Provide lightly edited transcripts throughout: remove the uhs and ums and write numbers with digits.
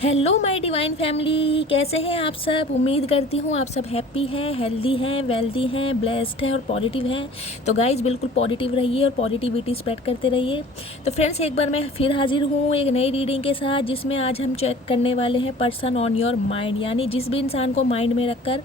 Hello my divine family, कैसे हैं आप सब। उम्मीद करती हूँ आप सब हैप्पी हैं, हेल्दी हैं, वेल्दी हैं, ब्लेस्ड हैं और पॉजिटिव हैं। तो गाइज बिल्कुल पॉजिटिव रहिए और पॉजिटिविटी स्प्रेड करते रहिए। तो फ्रेंड्स, एक बार मैं फिर हाजिर हूँ एक नई रीडिंग के साथ, जिसमें आज हम चेक करने वाले हैं पर्सन ऑन योर माइंड। यानी जिस भी इंसान को माइंड में रखकर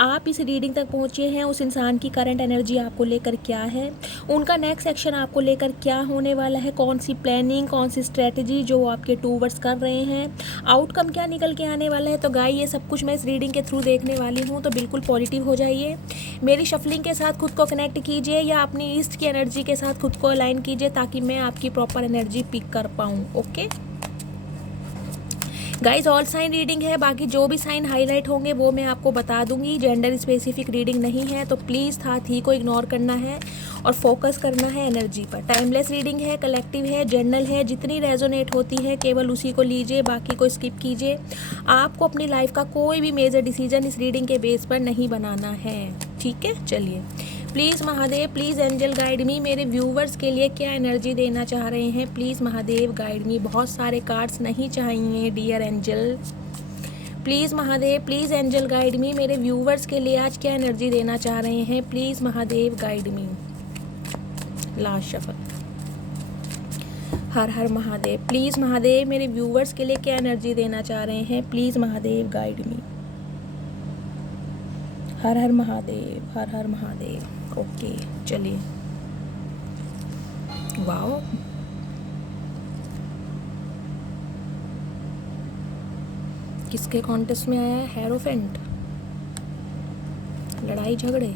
आप इस रीडिंग तक पहुँचे हैं, उस इंसान की करंट एनर्जी आपको लेकर क्या है, उनका नेक्स्ट एक्शन आपको लेकर क्या होने वाला है, कौन सी प्लानिंग, कौन सी स्ट्रेटजी जो वो आपके टूवर्ड्स कर रहे हैं, आउटकम क्या निकल के आने वाला है। तो गाय ये सब कुछ मैं इस रीडिंग के थ्रू देखने वाली हूँ। तो बिल्कुल पॉजिटिव हो जाइए, मेरी शफलिंग के साथ खुद को कनेक्ट कीजिए या अपनी ईस्ट की एनर्जी के साथ खुद को अलाइन कीजिए, ताकि मैं आपकी प्रॉपर एनर्जी पिक कर पाऊँ। Okay guys, all sign reading है, बाकी जो भी साइन हाईलाइट होंगे वो मैं आपको बता दूंगी। जेंडर स्पेसिफिक रीडिंग नहीं है, तो प्लीज़ साथ ही को इग्नोर करना है और फोकस करना है एनर्जी पर। टाइमलेस रीडिंग है, कलेक्टिव है, जर्नल है, जितनी रेजोनेट होती है केवल उसी को लीजिए, बाकी को स्किप कीजिए। आपको अपनी लाइफ का कोई भी मेजर डिसीजन इस रीडिंग के बेस पर नहीं बनाना है, ठीक है। चलिए, please Mahadev, please angel guide me, मेरे व्यूवर्स के लिए क्या एनर्जी देना चाह रहे हैं। प्लीज़ महादेव गाइड मी, बहुत सारे कार्ड्स नहीं चाहिए dear angel. Please Mahadev, please angel guide me, मेरे व्यूवर्स के लिए आज क्या एनर्जी देना चाह रहे हैं। Please Mahadev guide me. Last shuffle. हर हर महादेव। प्लीज़ महादेव, मेरे व्यूवर्स के लिए क्या एनर्जी देना चाह रहे हैं। प्लीज़ महादेव गाइड मी। हर हर महादेव, हर हर महादेव। ओके चलिए, वाओ, किसके कॉन्टेस्ट में आया है। हेरोफेंट, लड़ाई झगड़े।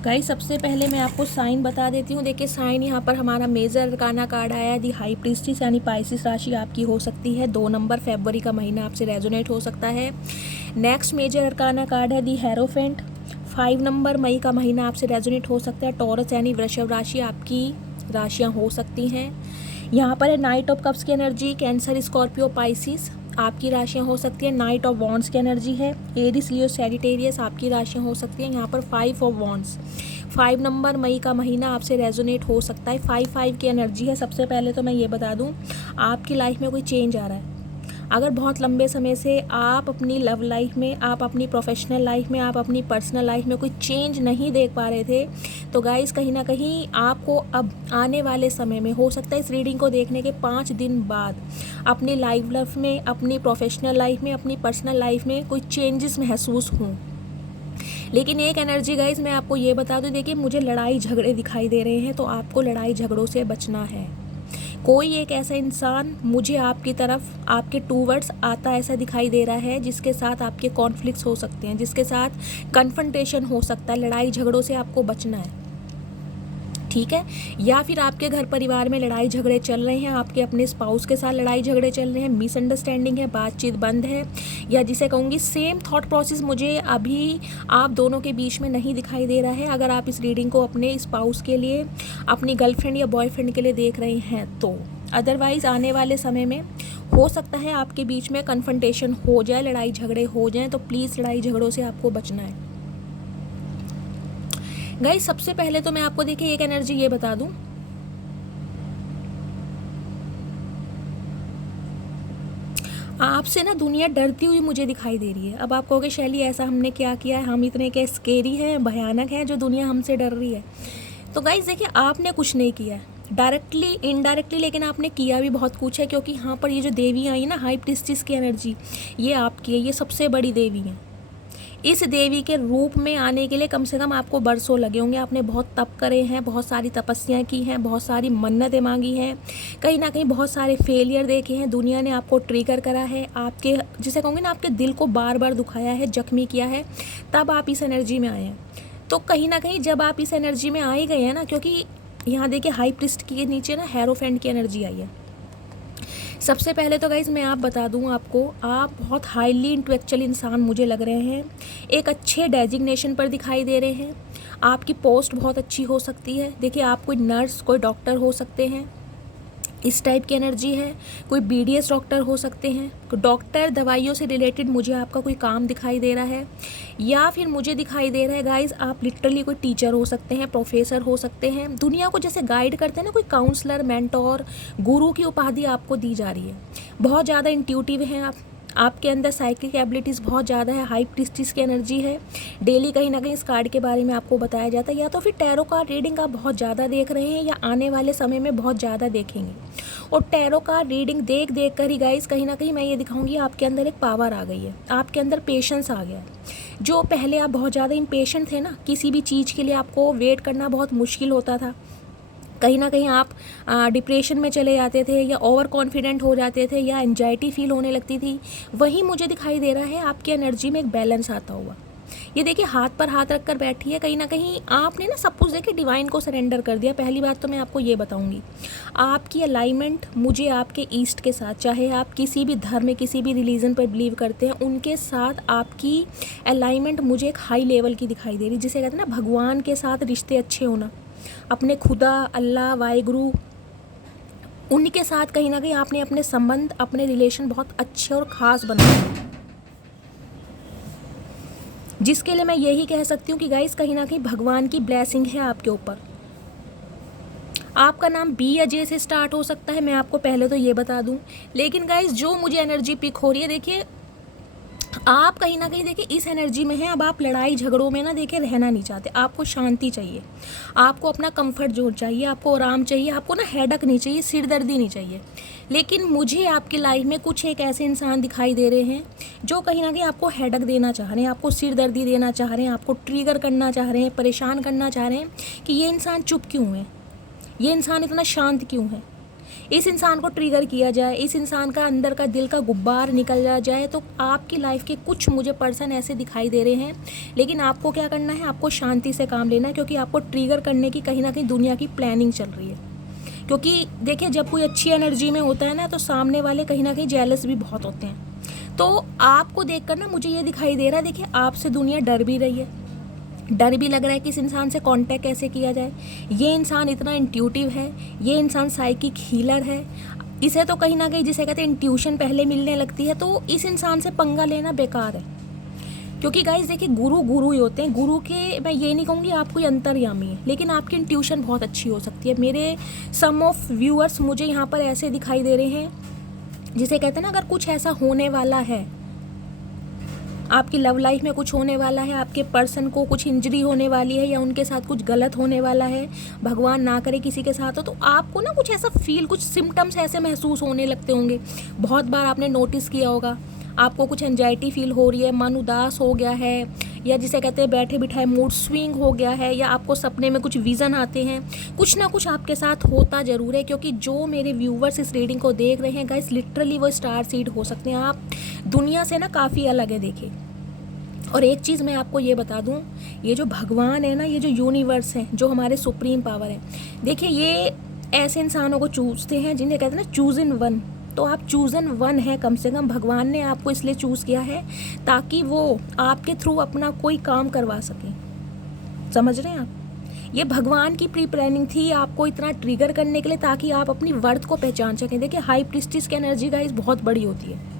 गाइस, सबसे पहले मैं आपको साइन बता देती हूँ। देखिए साइन यहाँ पर हमारा मेजर अरकाना कार्ड आया है, दी हाई प्रीस्टिस, यानी पाइसिस राशि आपकी हो सकती है। 2 नंबर फरवरी का महीना आपसे रेजोनेट हो सकता है। नेक्स्ट मेजर अरकाना कार्ड है दी हेरोफेंट। 5 नंबर मई का महीना आपसे रेजोनेट हो सकता है। टॉरस यानी वृषभ राशि आपकी राशियाँ हो सकती हैं। यहाँ पर है नाइट ऑफ कप्स की एनर्जी, कैंसर, स्कॉर्पियो, पाइसिस आपकी राशियाँ हो सकती है। नाइट ऑफ वॉन्ड्स की एनर्जी है, एरिस, लियो, सैजिटेरियस आपकी राशियाँ हो सकती हैं। यहाँ पर 5 ऑफ वॉन्ड्स, 5 नंबर मई का महीना आपसे रेजोनेट हो सकता है। 5 की एनर्जी है। सबसे पहले तो मैं ये बता दूँ, आपकी लाइफ में कोई चेंज आ रहा है। अगर बहुत लंबे समय से आप अपनी लव लाइफ में, आप अपनी प्रोफेशनल लाइफ में, आप अपनी पर्सनल लाइफ में कोई चेंज नहीं देख पा रहे थे, तो गाइस कहीं ना कहीं आपको अब आने वाले समय में, हो सकता है इस रीडिंग को देखने के 5 दिन बाद, अपनी लाइफ में, अपनी प्रोफेशनल लाइफ में, अपनी पर्सनल लाइफ में कोई चेंजेस महसूस हों। लेकिन एक एनर्जी गाइस मैं आपको ये बता दूं, देखिए मुझे लड़ाई झगड़े दिखाई दे रहे हैं, तो आपको लड़ाई झगड़ों से बचना है। कोई एक ऐसा इंसान मुझे आपकी तरफ, आपके टूवर्ड्स आता ऐसा दिखाई दे रहा है, जिसके साथ आपके कॉन्फ्लिक्ट्स हो सकते हैं, जिसके साथ कन्फ्रंटेशन हो सकता है। लड़ाई झगड़ों से आपको बचना है, ठीक है। या फिर आपके घर परिवार में लड़ाई झगड़े चल रहे हैं, आपके अपने स्पाउस के साथ लड़ाई झगड़े चल रहे हैं, मिसअंडरस्टैंडिंग है, बातचीत बंद है, या जिसे कहूँगी सेम थॉट प्रोसेस मुझे अभी आप दोनों के बीच में नहीं दिखाई दे रहा है। अगर आप इस रीडिंग को अपने स्पाउस के लिए, अपनी गर्लफ्रेंड या बॉयफ्रेंड के लिए देख रहे हैं तो, अदरवाइज़ आने वाले समय में हो सकता है आपके बीच में कन्फ्रंटेशन हो जाए, लड़ाई झगड़े हो जाएं, तो प्लीज़ लड़ाई झगड़ों से आपको बचना है। गाइस, सबसे पहले तो मैं आपको देखिए एक एनर्जी ये बता दूं, आपसे ना दुनिया डरती हुई मुझे दिखाई दे रही है। अब आप कहोगे शैली ऐसा हमने क्या किया है, हम इतने क्या स्केरी हैं, भयानक हैं जो दुनिया हमसे डर रही है। तो गाइस देखिए, आपने कुछ नहीं किया है डायरेक्टली इनडायरेक्टली, लेकिन आपने किया भी बहुत कुछ है, क्योंकि यहाँ पर ये जो देवी आई ना, हाई प्रीस्टिस की एनर्जी, ये आपकी है, ये सबसे बड़ी देवी है। इस देवी के रूप में आने के लिए कम से कम आपको बरसों लगे होंगे। आपने बहुत तप करे हैं, बहुत सारी तपस्याएं की हैं, बहुत सारी मन्नतें मांगी हैं, कहीं ना कहीं बहुत सारे फेलियर देखे हैं। दुनिया ने आपको ट्रिगर करा है, आपके, जिसे कहूँगी ना, आपके दिल को बार बार दुखाया है, जख्मी किया है, तब आप इस एनर्जी में आए हैं। तो कहीं ना कहीं जब आप इस एनर्जी में आ ही गए हैं ना, क्योंकि यहाँ देखिए हाई प्रिस्ट के नीचे ना हेरोफेंट की एनर्जी आई है। सबसे पहले तो गाइज़ मैं आप बता दूं आपको, आप बहुत हाईली इंटेलेक्चुअल इंसान मुझे लग रहे हैं, एक अच्छे डेजिग्नेशन पर दिखाई दे रहे हैं। आपकी पोस्ट बहुत अच्छी हो सकती है। देखिए आप कोई नर्स, कोई डॉक्टर हो सकते हैं, इस टाइप की एनर्जी है। कोई BDS डॉक्टर हो सकते हैं, डॉक्टर, दवाइयों से रिलेटेड मुझे आपका कोई काम दिखाई दे रहा है, या फिर मुझे दिखाई दे रहा है गाइज आप लिटरली कोई टीचर हो सकते हैं, प्रोफेसर हो सकते हैं। दुनिया को जैसे गाइड करते हैं ना, कोई काउंसलर, मेंटोर, गुरु की उपाधि आपको दी जा रही है। बहुत ज़्यादा इंट्यूटिव हैं आप, आपके अंदर साइकिक एबिलिटीज़ बहुत ज़्यादा है, हाई प्रीस्टिस की एनर्जी है। डेली कहीं ना कहीं इस कार्ड के बारे में आपको बताया जाता है, या तो फिर टैरो कार्ड रीडिंग आप बहुत ज़्यादा देख रहे हैं या आने वाले समय में बहुत ज़्यादा देखेंगे। और टैरो कार्ड रीडिंग देख देख कर ही गाइस कहीं ना कहीं मैं ये दिखाऊंगी आपके अंदर एक पावर आ गई है, आपके अंदर पेशेंस आ गया है। जो पहले आप बहुत ज़्यादा इम्पेशेंट थे ना, किसी भी चीज़ के लिए आपको वेट करना बहुत मुश्किल होता था, कहीं ना कहीं आप डिप्रेशन में चले जाते थे, या ओवर कॉन्फिडेंट हो जाते थे, या एंजाइटी फील होने लगती थी, वही मुझे दिखाई दे रहा है आपकी एनर्जी में एक बैलेंस आता हुआ। ये देखिए हाथ पर हाथ रखकर बैठी है, कहीं ना कहीं आपने ना सब कुछ देखिए डिवाइन को सरेंडर कर दिया। पहली बात तो मैं आपको ये बताऊंगी, आपकी अलाइनमेंट मुझे आपके ईस्ट के साथ, चाहे आप किसी भी धर्म, किसी भी रिलीजन पर बिलीव करते हैं, उनके साथ आपकी अलाइनमेंट मुझे एक हाई लेवल की दिखाई दे रही, जिसे कहते हैं ना भगवान के साथ रिश्ते अच्छे होना, अपने खुदा, अल्लाह, वाहिगुरु, उनके साथ कहीं ना कहीं आपने अपने संबंध, अपने रिलेशन बहुत अच्छे और ख़ास बनाए, जिसके लिए मैं यही कह सकती हूँ कि गाइस कहीं ना कहीं भगवान की ब्लेसिंग है आपके ऊपर। आपका नाम B या J से स्टार्ट हो सकता है, मैं आपको पहले तो ये बता दूँ। लेकिन गाइस जो मुझे एनर्जी पिक हो रही है, देखिए आप कहीं ना कहीं देखिए इस एनर्जी में है। अब आप लड़ाई झगड़ों में ना देखिए रहना नहीं चाहते, आपको शांति चाहिए, आपको अपना कंफर्ट जोन चाहिए, आपको आराम चाहिए, आपको ना हेडक नहीं चाहिए, सिर दर्दी नहीं चाहिए। लेकिन मुझे आपकी लाइफ में कुछ एक ऐसे इंसान दिखाई दे रहे हैं जो कहीं ना कहीं आपको हेडक देना चाह रहे हैं, आपको सिर दर्दी देना चाह रहे हैं, आपको ट्रिगर करना चाह रहे हैं, परेशान करना चाह रहे हैं कि ये इंसान चुप क्यों है, ये इंसान इतना शांत क्यों है। इस इंसान को ट्रिगर किया जाए, इस इंसान का अंदर का दिल का गुब्बार निकल जाए, तो आपकी लाइफ के कुछ मुझे पर्सन ऐसे दिखाई दे रहे हैं। लेकिन आपको क्या करना है, आपको शांति से काम लेना है, क्योंकि आपको ट्रिगर करने की कहीं ना कहीं दुनिया की प्लानिंग चल रही है। क्योंकि देखिए जब कोई अच्छी एनर्जी में होता है ना, तो सामने वाले कहीं ना कहीं जेलस भी बहुत होते हैं। तो आपको देखकर ना मुझे ये दिखाई दे रहा है, देखिए आपसे दुनिया डर भी रही है, डर भी लग रहा है कि इस इंसान से कांटेक्ट कैसे किया जाए। ये इंसान इतना इंट्यूटिव है, ये इंसान साइकिक हीलर है, इसे तो कहीं ना कहीं जिसे कहते हैं इंट्यूशन पहले मिलने लगती है, तो इस इंसान से पंगा लेना बेकार है। क्योंकि गाइस देखिए गुरु गुरु ही होते हैं, गुरु के मैं ये नहीं कहूँगी आप कोई अंतर्यामी है, लेकिन आपकी इंट्यूशन बहुत अच्छी हो सकती है। मेरे सम ऑफ व्यूअर्स मुझे यहाँ पर ऐसे दिखाई दे रहे हैं, जिसे कहते हैं ना अगर कुछ ऐसा होने वाला है, आपकी लव लाइफ में कुछ होने वाला है, आपके पर्सन को कुछ इंजरी होने वाली है, या उनके साथ कुछ गलत होने वाला है, भगवान ना करे किसी के साथ हो, तो आपको ना कुछ ऐसा फील, कुछ सिम्टम्स ऐसे महसूस होने लगते होंगे। बहुत बार आपने नोटिस किया होगा, आपको कुछ एंजाइटी फील हो रही है, मन उदास हो गया है, या जिसे कहते हैं बैठे बिठाए मूड स्विंग हो गया है, या आपको सपने में कुछ विज़न आते हैं, कुछ ना कुछ आपके साथ होता ज़रूर है। क्योंकि जो मेरे व्यूवर्स इस रीडिंग को देख रहे हैं गाइस, लिटरली वो स्टार सीड हो सकते हैं, आप दुनिया से ना काफ़ी अलग है। देखिए और एक चीज़ मैं आपको ये बता दूं, ये जो भगवान है ना, ये जो यूनिवर्स है, जो हमारे सुप्रीम पावर है, देखिए ये ऐसे इंसानों को चूज़ते हैं जिन्हें कहते हैं ना चूज़ इन वन। तो आप चूज़न वन है, कम से कम भगवान ने आपको इसलिए चूज़ किया है ताकि वो आपके थ्रू अपना कोई काम करवा सकें। समझ रहे हैं आप, ये भगवान की प्री प्लानिंग थी आपको इतना ट्रिगर करने के लिए, ताकि आप अपनी वर्थ को पहचान सकें। देखिए हाई प्रीस्टिस की एनर्जी गाइस बहुत बड़ी होती है,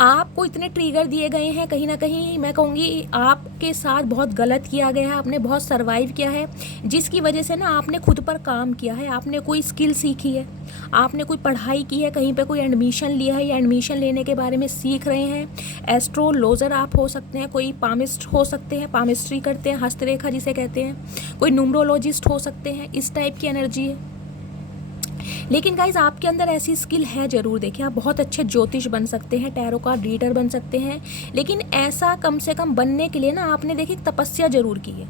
आपको इतने ट्रिगर दिए गए हैं, कहीं ना कहीं मैं कहूँगी आपके साथ बहुत गलत किया गया है, आपने बहुत सरवाइव किया है, जिसकी वजह से ना आपने खुद पर काम किया है, आपने कोई स्किल सीखी है, आपने कोई पढ़ाई की है, कहीं पे कोई एडमिशन लिया है या एडमिशन लेने के बारे में सीख रहे हैं। एस्ट्रोलॉजर आप हो सकते हैं, कोई पामिस्ट हो सकते हैं, पामिस्ट्री करते हैं, हस्तरेखा जिसे कहते हैं, कोई न्यूमरोलॉजिस्ट हो सकते हैं, इस टाइप की एनर्जी है। लेकिन गाइज आपके अंदर ऐसी स्किल है ज़रूर। देखिए आप बहुत अच्छे ज्योतिष बन सकते हैं, टैरो कार्ड रीडर बन सकते हैं, लेकिन ऐसा कम से कम बनने के लिए ना आपने देखिए तपस्या ज़रूर की है,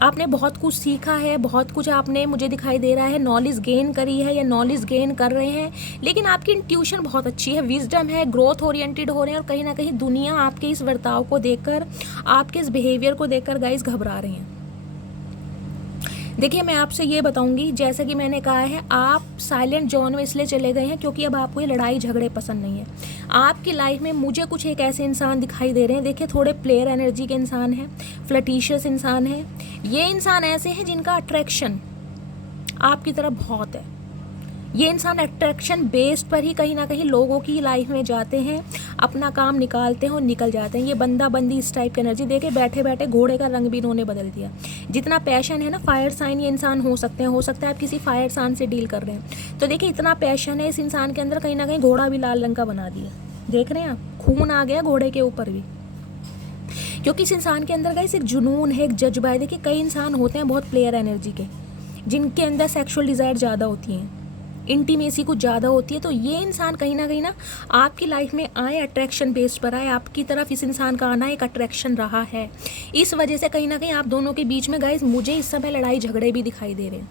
आपने बहुत कुछ सीखा है, बहुत कुछ आपने मुझे दिखाई दे रहा है नॉलेज गेन करी है या नॉलेज गेन कर रहे हैं। लेकिन आपकी इंट्यूशन बहुत अच्छी है, विजडम है, ग्रोथ ओरिएंटेड हो रहे हैं, और कहीं ना कहीं दुनिया आपके इस बर्ताव को देखकर, आपके इस बिहेवियर को देखकर गाइज घबरा रहे हैं। देखिए मैं आपसे ये बताऊंगी, जैसा कि मैंने कहा है, आप साइलेंट जोन में इसलिए चले गए हैं क्योंकि अब आपको ये लड़ाई झगड़े पसंद नहीं है। आपकी लाइफ में मुझे कुछ एक ऐसे इंसान दिखाई दे रहे हैं, देखिए थोड़े प्लेयर एनर्जी के इंसान हैं, फ्लर्टिशियस इंसान हैं। ये इंसान ऐसे हैं जिनका अट्रैक्शन आपकी तरफ बहुत है। ये इंसान अट्रैक्शन बेस्ड पर ही कहीं ना कहीं लोगों की लाइफ में जाते हैं, अपना काम निकालते हैं और निकल जाते हैं। ये बंदा बंदी इस टाइप की एनर्जी देके बैठे बैठे घोड़े का रंग भी इन्होंने बदल दिया। जितना पैशन है ना, फायर साइन ये इंसान हो सकते हैं, हो सकता है आप किसी फायर साइन से डील कर रहे हैं। तो देखिए इतना पैशन है इस इंसान के अंदर, कहीं ना कहीं घोड़ा भी लाल रंग का बना दिया। देख रहे हैं आप, खून आ गया घोड़े के ऊपर भी, क्योंकि इस इंसान के अंदर गाइस एक जुनून है, एक जज्बा है। देखिए कई इंसान होते हैं बहुत प्लेयर एनर्जी के, जिनके अंदर सेक्सुअल डिज़ायर ज़्यादा होती हैं, इंटीमेसी कुछ ज़्यादा होती है। तो ये इंसान कहीं ना आपकी लाइफ में आए, अट्रैक्शन बेस पर आए, आपकी तरफ इस इंसान का आना एक अट्रैक्शन रहा है। इस वजह से कहीं ना कहीं आप दोनों के बीच में गाइस मुझे इस समय लड़ाई झगड़े भी दिखाई दे रहे हैं,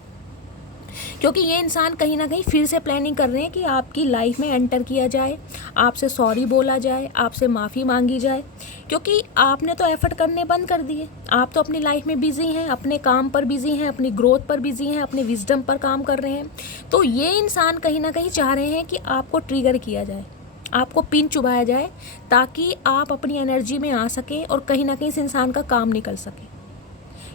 क्योंकि ये इंसान कहीं ना कहीं फिर से प्लानिंग कर रहे हैं कि आपकी लाइफ में एंटर किया जाए, आपसे सॉरी बोला जाए, आपसे माफ़ी मांगी जाए, क्योंकि आपने तो एफर्ट करने बंद कर दिए। आप तो अपनी लाइफ में बिजी हैं, अपने काम पर बिजी हैं, अपनी ग्रोथ पर बिजी हैं, अपने विजडम पर काम कर रहे हैं। तो ये इंसान कहीं ना कहीं चाह रहे हैं कि आपको ट्रिगर किया जाए, आपको पिन चुभाया जाए, ताकि आप अपनी एनर्जी में आ सकें और कहीं ना कहीं इस इंसान का काम निकल सके।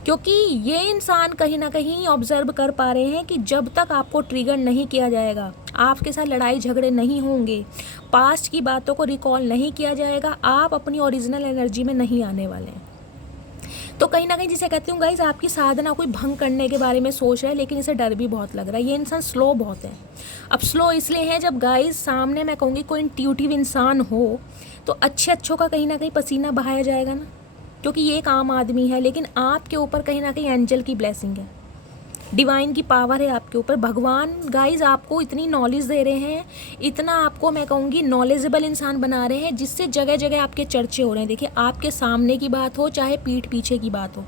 क्योंकि ये इंसान कहीं ना कहीं ऑब्जर्व कर पा रहे हैं कि जब तक आपको ट्रिगर नहीं किया जाएगा, आपके साथ लड़ाई झगड़े नहीं होंगे, पास्ट की बातों को रिकॉल नहीं किया जाएगा, आप अपनी ओरिजिनल एनर्जी में नहीं आने वाले हैं। तो कहीं ना कहीं जिसे कहती हूँ गाइज, आपकी साधना कोई भंग करने के बारे में सोच रहा है, लेकिन इसे डर भी बहुत लग रहा है। ये इंसान स्लो बहुत है। अब स्लो इसलिए है, जब गाइज सामने मैं कहूँगी कोई इंट्यूटिव इंसान हो तो अच्छों का कहीं ना कहीं पसीना बहाया जाएगा ना, क्योंकि ये एक आम आदमी है, लेकिन आपके ऊपर कहीं ना कहीं एंजल की ब्लेसिंग है, डिवाइन की पावर है आपके ऊपर। भगवान गाइज आपको इतनी नॉलेज दे रहे हैं, इतना आपको मैं कहूँगी नॉलेजेबल इंसान बना रहे हैं, जिससे जगह जगह आपके चर्चे हो रहे हैं। देखिए आपके सामने की बात हो चाहे पीठ पीछे की बात हो,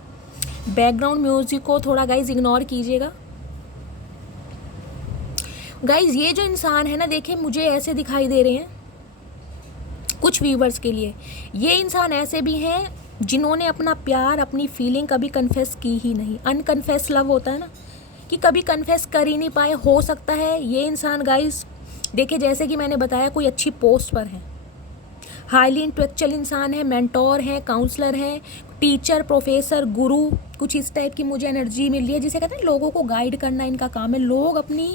बैकग्राउंड म्यूजिक को थोड़ा गाइज इग्नोर कीजिएगा। गाइज ये जो इंसान है ना, देखिए मुझे ऐसे दिखाई दे रहे हैं कुछ व्यूवर्स के लिए, ये इंसान ऐसे भी हैं जिन्होंने अपना प्यार, अपनी फीलिंग कभी कन्फेस की ही नहीं। अनकन्फेस लव होता है ना, कि कभी कन्फेस कर ही नहीं पाए। हो सकता है ये इंसान गाइस, देखिए जैसे कि मैंने बताया, कोई अच्छी पोस्ट पर है, हाईली इंटेलेक्चुअल इंसान है, मेंटोर है, काउंसलर है, टीचर, प्रोफेसर, गुरु, कुछ इस टाइप की मुझे एनर्जी मिल रही है, जिसे कहते हैं लोगों को गाइड करना इनका काम है। लोग अपनी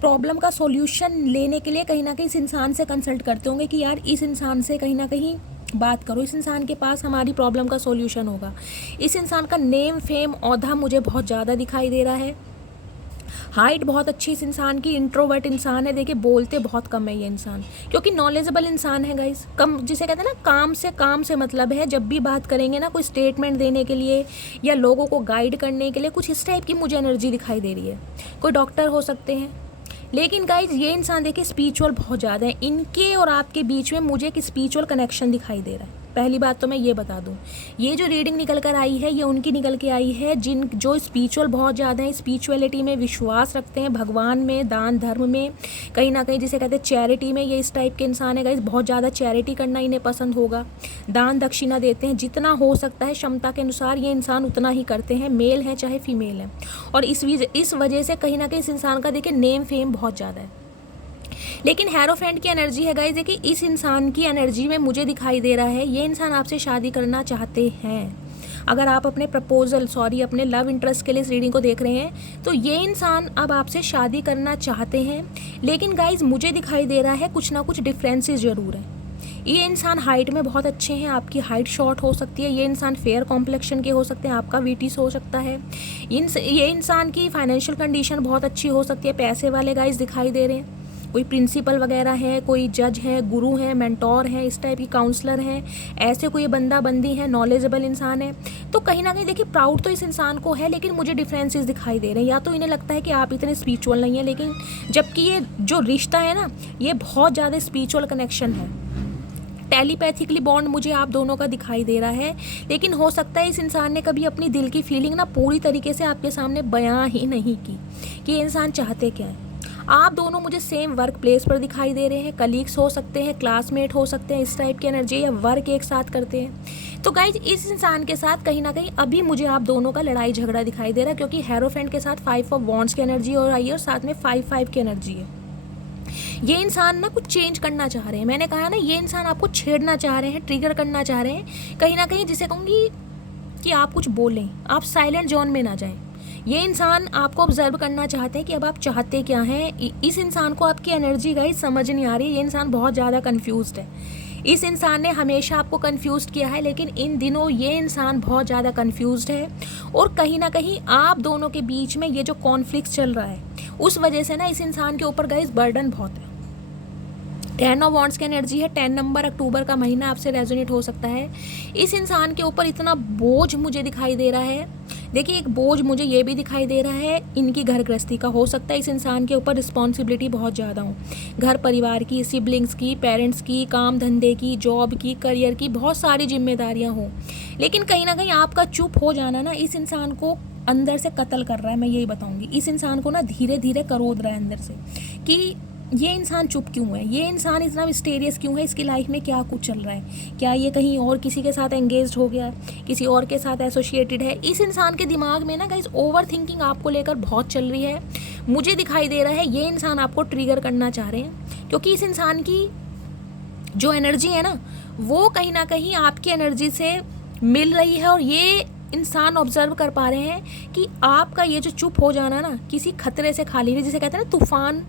प्रॉब्लम का सॉल्यूशन लेने के लिए कहीं ना कहीं इस इंसान से कंसल्ट करते होंगे कि यार इस इंसान से कहीं ना कहीं बात करो, इस इंसान के पास हमारी प्रॉब्लम का सॉल्यूशन होगा। इस इंसान का नेम, फेम, औहदा मुझे बहुत ज़्यादा दिखाई दे रहा है। हाइट बहुत अच्छी इस इंसान की, इंट्रोवर्ट इंसान है। देखिए बोलते बहुत कम है ये इंसान, क्योंकि नॉलेजेबल इंसान है गाइस। कम, जिसे कहते हैं ना काम से मतलब है। जब भी बात करेंगे ना, कोई स्टेटमेंट देने के लिए या लोगों को गाइड करने के लिए, कुछ इस टाइप की मुझे एनर्जी दिखाई दे रही है। कोई डॉक्टर हो सकते हैं, लेकिन गाइज ये इंसान देखिए स्पिरिचुअल बहुत ज़्यादा है। इनके और आपके बीच में मुझे एक स्पिरिचुअल कनेक्शन दिखाई दे रहा है। पहली बात तो मैं ये बता दूं, ये जो रीडिंग निकल कर आई है, ये उनकी निकल के आई है जो स्पिरिचुअल बहुत ज़्यादा है, स्पिरिचुअलिटी में विश्वास रखते हैं, भगवान में, दान धर्म में, कहीं ना कहीं जिसे कहते हैं चैरिटी में। ये इस टाइप के इंसान है गाइज, बहुत ज़्यादा चैरिटी करना इन्हें पसंद होगा, दान दक्षिणा देते हैं, जितना हो सकता है क्षमता के अनुसार ये इंसान उतना ही करते हैं, मेल है चाहे फीमेल है। और इस वजह से कहीं ना कहीं इस इंसान का देखिए नेम फेम बहुत ज़्यादा है। लेकिन हेरोफेंट की एनर्जी है गाइस, देखिए इस इंसान की एनर्जी में मुझे दिखाई दे रहा है, ये इंसान आपसे शादी करना चाहते हैं। अगर आप अपने अपने लव इंटरेस्ट के लिए इस रीडिंग को देख रहे हैं, तो ये इंसान अब आपसे शादी करना चाहते हैं। लेकिन गाइस मुझे दिखाई दे रहा है कुछ ना कुछ डिफरेंसेस ज़रूर है। ये इंसान हाइट में बहुत अच्छे हैं, आपकी हाइट शॉर्ट हो सकती है। ये इंसान फेयर कॉम्प्लेक्शन के हो सकते हैं, आपका वीटीस हो सकता है। ये इंसान की फाइनेंशियल कंडीशन बहुत अच्छी हो सकती है, पैसे वाले गाइस दिखाई दे रहे हैं। कोई प्रिंसिपल वगैरह है, कोई जज है, गुरु है, मेंटोर है, इस टाइप की काउंसलर है, ऐसे कोई बंदा बंदी है, नॉलेजेबल इंसान है। तो कहीं ना कहीं देखिए प्राउड तो इस इंसान को है, लेकिन मुझे डिफरेंसेस दिखाई दे रहे हैं। या तो इन्हें लगता है कि आप इतने स्पिरिचुअल नहीं है, लेकिन जबकि ये जो रिश्ता है ना, ये बहुत ज़्यादा स्पिरिचुअल कनेक्शन है, टेलीपैथिकली बॉन्ड मुझे आप दोनों का दिखाई दे रहा है। लेकिन हो सकता है इस इंसान ने कभी अपनी दिल की फीलिंग ना पूरी तरीके से आपके सामने बयां ही नहीं की कि ये इंसान चाहते क्या है। आप दोनों मुझे सेम वर्क प्लेस पर दिखाई दे रहे हैं, कलीग्स हो सकते हैं, क्लासमेट हो सकते हैं, इस टाइप की एनर्जी, या वर्क एक साथ करते हैं। तो गाइज इस इंसान के साथ कहीं ना कहीं अभी मुझे आप दोनों का लड़ाई झगड़ा दिखाई दे रहा है, क्योंकि हेरोफेंट के साथ 5 ऑफ वॉन्ड्स की एनर्जी और आई है, और साथ में 5 की एनर्जी है। ये इंसान ना कुछ चेंज करना चाह रहे हैं। मैंने कहा ना, ये इंसान आपको छेड़ना चाह रहे हैं, ट्रिगर करना चाह रहे हैं, कहीं ना कहीं जिसे कहूँगी कि आप कुछ बोलें, आप साइलेंट जोन में ना जाएं। ये इंसान आपको ऑब्जर्व करना चाहते हैं कि अब आप चाहते क्या हैं। इस इंसान को आपकी एनर्जी गाइस समझ नहीं आ रही है। ये इंसान बहुत ज़्यादा कंफ्यूज्ड है। इस इंसान ने हमेशा आपको कंफ्यूज किया है, लेकिन इन दिनों ये इंसान बहुत ज़्यादा कंफ्यूज्ड है और कहीं ना कहीं आप दोनों के बीच में ये जो कॉन्फ्लिक्ट चल रहा है उस वजह से ना इस इंसान के ऊपर गाइस बर्डन बहुत है। 10 ऑफ वॉन्ड्स की एनर्जी है। 10 नंबर अक्टूबर का महीना आपसे रेजोनेट हो सकता है। इस इंसान के ऊपर इतना बोझ मुझे दिखाई दे रहा है। देखिए, एक बोझ मुझे ये भी दिखाई दे रहा है इनकी घर गृहस्थी का। हो सकता है इस इंसान के ऊपर रिस्पॉन्सिबिलिटी बहुत ज़्यादा हो, घर परिवार की, सिबलिंग्स की, पेरेंट्स की, काम धंधे की, जॉब की, करियर की, बहुत सारी जिम्मेदारियाँ हों। लेकिन कहीं ना कहीं आपका चुप हो जाना ना इस इंसान को अंदर से कत्ल कर रहा है। मैं यही बताऊँगी, इस इंसान को ना धीरे धीरे करोद रहा है अंदर से कि ये इंसान चुप क्यों है, ये इंसान इतना मिस्टीरियस क्यों है, इसकी लाइफ में क्या कुछ चल रहा है, क्या ये कहीं और किसी के साथ एंगेज्ड हो गया, किसी और के साथ एसोसिएटेड है। इस इंसान के दिमाग में ना गाइस ओवर थिंकिंग आपको लेकर बहुत चल रही है। मुझे दिखाई दे रहा है ये इंसान आपको ट्रिगर करना चाह रहे हैं, क्योंकि इस इंसान की जो एनर्जी है ना वो कहीं ना कहीं आपकी एनर्जी से मिल रही है। और ये इंसान ऑब्जर्व कर पा रहे हैं कि आपका ये जो चुप हो जाना ना किसी खतरे से खाली नहीं, जिसे कहते हैं ना तूफान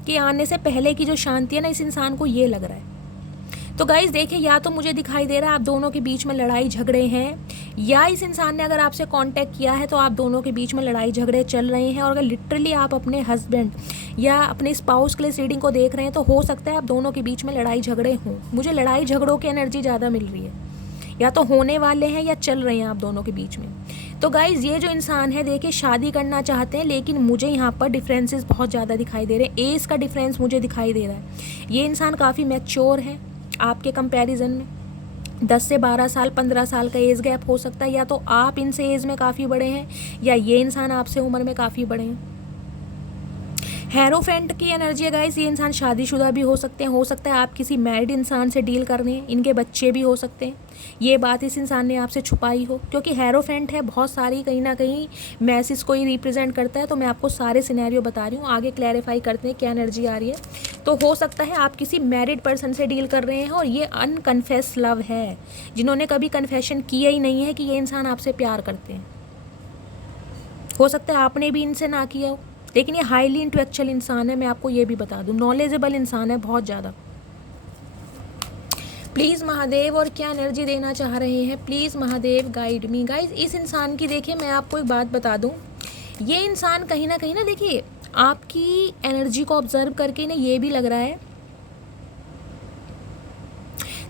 के आने से पहले की जो शांति है ना, इस इंसान को ये लग रहा है। तो गाइस देखिए, या तो मुझे दिखाई दे रहा है आप दोनों के बीच में लड़ाई झगड़े हैं, या इस इंसान ने अगर आपसे कांटेक्ट किया है तो आप दोनों के बीच में लड़ाई झगड़े चल रहे हैं। और अगर लिटरली आप अपने हस्बैंड या अपने स्पाउस के लिए रीडिंग को देख रहे हैं तो हो सकता है आप दोनों के बीच में लड़ाई झगड़े हों। मुझे लड़ाई झगड़ों की एनर्जी ज़्यादा मिल रही है, या तो होने वाले हैं या चल रहे हैं आप दोनों के बीच में। तो गाइज़ ये जो इंसान है देखिए शादी करना चाहते हैं, लेकिन मुझे यहाँ पर डिफरेंसेस बहुत ज़्यादा दिखाई दे रहे हैं। एज का डिफरेंस मुझे दिखाई दे रहा है। ये इंसान काफ़ी मैच्योर है आपके कंपैरिजन में। 10 से 12 साल 15 साल का एज गैप हो सकता है, या तो आप इनसे एज में काफ़ी बड़े हैं या ये इंसान आपसे उम्र में काफ़ी बड़े हैं। हेरोफेंट की एनर्जी है गाइस, ये इंसान शादीशुदा भी हो सकते हैं। हो सकता है आप किसी मैरिड इंसान से डील कर रहे हैं, इनके बच्चे भी हो सकते हैं। ये बात इस इंसान ने आपसे छुपाई हो, क्योंकि हेरोफेंट है, बहुत सारी कहीं ना कहीं मैसेज को ही रिप्रेजेंट करता है। तो मैं आपको सारे सिनेरियो बता रही हूँ, आगे क्लैरिफाई करते हैं क्या एनर्जी आ रही है। तो हो सकता है आप किसी मैरिड पर्सन से डील कर रहे हैं और ये अनकन्फेस लव है, जिन्होंने कभी कन्फेशन किया ही नहीं है कि ये इंसान आपसे प्यार करते हैं। हो सकता है आपने भी इनसे ना किया हो, लेकिन ये हाईली इंटेलेक्चुअल इंसान है। मैं आपको ये भी बता दूं, नॉलेजेबल इंसान है बहुत ज़्यादा। प्लीज़ महादेव और क्या एनर्जी देना चाह रहे हैं, please Mahadev guide me. Guys इस इंसान की देखिए मैं आपको एक बात बता दूं, ये इंसान कहीं ना देखिए आपकी एनर्जी को ऑब्जर्व करके ना ये भी लग रहा है।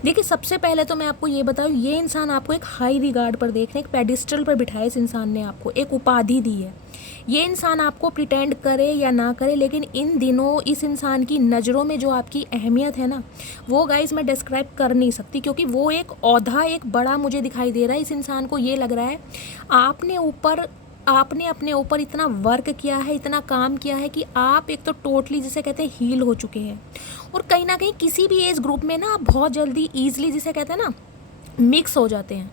देखिए सबसे पहले तो मैं आपको ये बताऊँ, ये इंसान आपको एक हाई रिगार्ड पर देख रहे हैं, एक पेडिस्टल पर बिठाया इस इंसान ने आपको, एक उपाधि दी है। ये इंसान आपको प्रिटेंड करे या ना करे, लेकिन इन दिनों इस इंसान की नज़रों में जो आपकी अहमियत है ना वो गाइज मैं डिस्क्राइब कर नहीं सकती, क्योंकि वो एक औहदा एक बड़ा मुझे दिखाई दे रहा है। इस इंसान को ये लग रहा है आपने अपने ऊपर इतना वर्क किया है, इतना काम किया है कि आप एक तो टोटली जिसे कहते हैं हील हो चुके हैं। और कहीं ना कहीं किसी भी एज ग्रुप में ना आप बहुत जल्दी ईजिली जिसे कहते हैं ना मिक्स हो जाते हैं,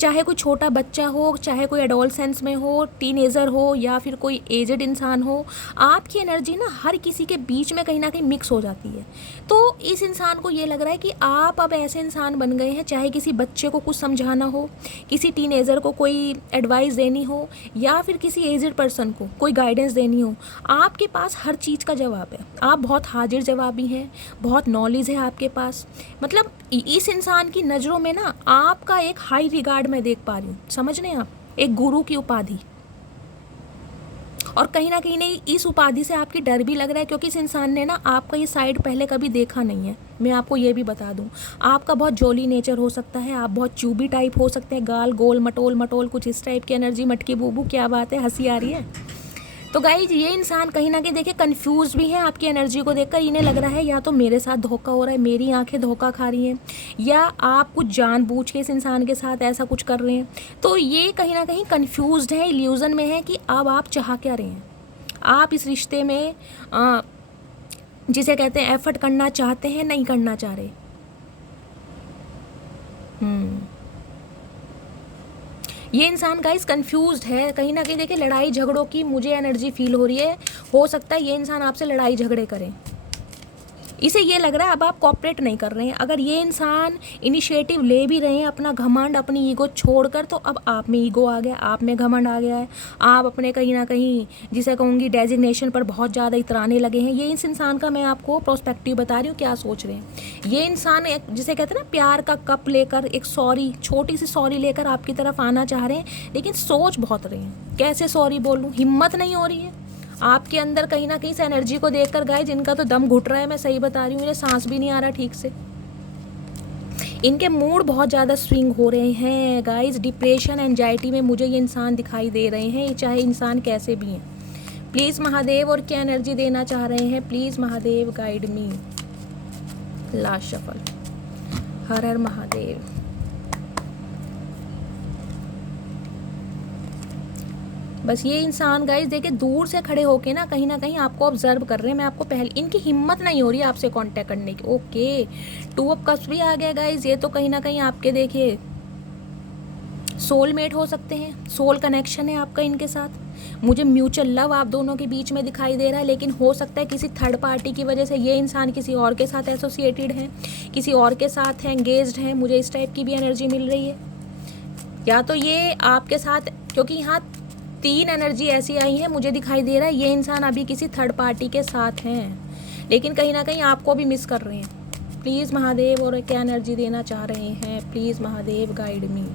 चाहे कोई छोटा बच्चा हो, चाहे कोई एडोलसेंस में हो, टीनेजर हो, या फिर कोई एजड इंसान हो, आपकी एनर्जी ना हर किसी के बीच में कहीं ना कहीं मिक्स हो जाती है। तो इस इंसान को ये लग रहा है कि आप अब ऐसे इंसान बन गए हैं, चाहे किसी बच्चे को कुछ समझाना हो, किसी टीनेजर को कोई एडवाइस देनी हो, या फिर किसी एजड पर्सन को कोई गाइडेंस देनी हो, आपके पास हर चीज़ का जवाब है। आप बहुत हाजिर जवाबी हैं, बहुत नॉलेज है आपके पास। मतलब इस इंसान की नज़रों में ना आपका एक हाई रिगार्ड मैं देख पा रही हूँ, समझ रहे हैं आप, एक गुरु की उपाधि। और कहीं ना कहीं नहीं इस उपाधि से आपकी डर भी लग रहा है, क्योंकि इस इंसान ने ना आपका ये साइड पहले कभी देखा नहीं है। मैं आपको ये भी बता दूं, आपका बहुत जोली नेचर हो सकता है, आप बहुत चूबी टाइप हो सकते हैं, गाल गोल मटोल कुछ इस टाइप की एनर्जी। मटकी बूबू क्या बात है, हंसी आ रही है। तो गाइज ये इंसान कहीं ना कहीं देखिए कंफ्यूज भी है आपकी एनर्जी को देखकर। इन्हें लग रहा है या तो मेरे साथ धोखा हो रहा है, मेरी आंखें धोखा खा रही हैं, या आप कुछ जानबूझ के इस इंसान के साथ ऐसा कुछ कर रहे हैं। तो ये कहीं ना कहीं कंफ्यूज्ड है, इल्यूजन में है कि अब आप चाह क्या रहे हैं। आप इस रिश्ते में जिसे कहते हैं एफर्ट करना चाहते हैं, नहीं करना चाह रहे। ये इंसान गाइस कंफ्यूज्ड है कहीं ना कहीं। देखिए लड़ाई झगड़ों की मुझे एनर्जी फील हो रही है। हो सकता है ये इंसान आपसे लड़ाई झगड़े करे। इसे ये लग रहा है अब आप कॉपरेट नहीं कर रहे हैं। अगर ये इंसान इनिशिएटिव ले भी रहे हैं अपना घमंड, अपनी ईगो छोड़कर, तो अब आप में ईगो आ गया, आप में घमंड आ गया है, आप अपने कहीं ना कहीं जिसे कहूँगी डेजिग्नेशन पर बहुत ज़्यादा इतराने लगे हैं। ये इस इंसान का मैं आपको प्रोस्पेक्टिव बता रही हूँ क्या सोच रहे हैं। ये इंसान एक जिसे कहते हैं ना प्यार का कप लेकर, एक सॉरी, छोटी सी सॉरी लेकर आपकी तरफ आना चाह रहे हैं, लेकिन सोच बहुत रहे हैं कैसे सॉरी बोलूँ, हिम्मत नहीं हो रही है आपके अंदर कहीं ना कहीं से एनर्जी को देखकर। गाइस जिनका तो दम घुट रहा है, मैं सही बता रही हूँ, इन्हें सांस भी नहीं आ रहा ठीक से। इनके मूड बहुत ज़्यादा स्विंग हो रहे हैं गाइस, डिप्रेशन एंजाइटी में मुझे ये इंसान दिखाई दे रहे हैं, चाहे इंसान कैसे भी हैं। प्लीज़ महादेव और क्या एनर्जी देना चाह रहे हैं, please Mahadev guide me. Last shuffle. हर हर महादेव। बस ये इंसान गाइस देखिए दूर से खड़े होके ना कहीं आपको ऑब्जर्व कर रहे हैं। मैं आपको पहले, इनकी हिम्मत नहीं हो रही है आपसे कांटेक्ट करने की। ओके, 2 ऑफ कप्स भी आ गया गाइस। ये तो कहीं ना कहीं आपके देखिए सोलमेट हो सकते हैं, सोल कनेक्शन है आपका इनके साथ। मुझे म्यूचुअल लव आप दोनों के बीच में दिखाई दे रहा है, लेकिन हो सकता है किसी थर्ड पार्टी की वजह से ये इंसान किसी और के साथ एसोसिएटेड है, किसी और के साथ है एंगेज्ड है। मुझे इस टाइप की भी एनर्जी मिल रही है। या तो ये आपके साथ, क्योंकि यहाँ 3 एनर्जी ऐसी आई है, मुझे दिखाई दे रहा है ये इंसान अभी किसी थर्ड पार्टी के साथ हैं, लेकिन कहीं ना कहीं आपको भी मिस कर रहे हैं। प्लीज़ महादेव और क्या एनर्जी देना चाह रहे हैं, please Mahadev guide me.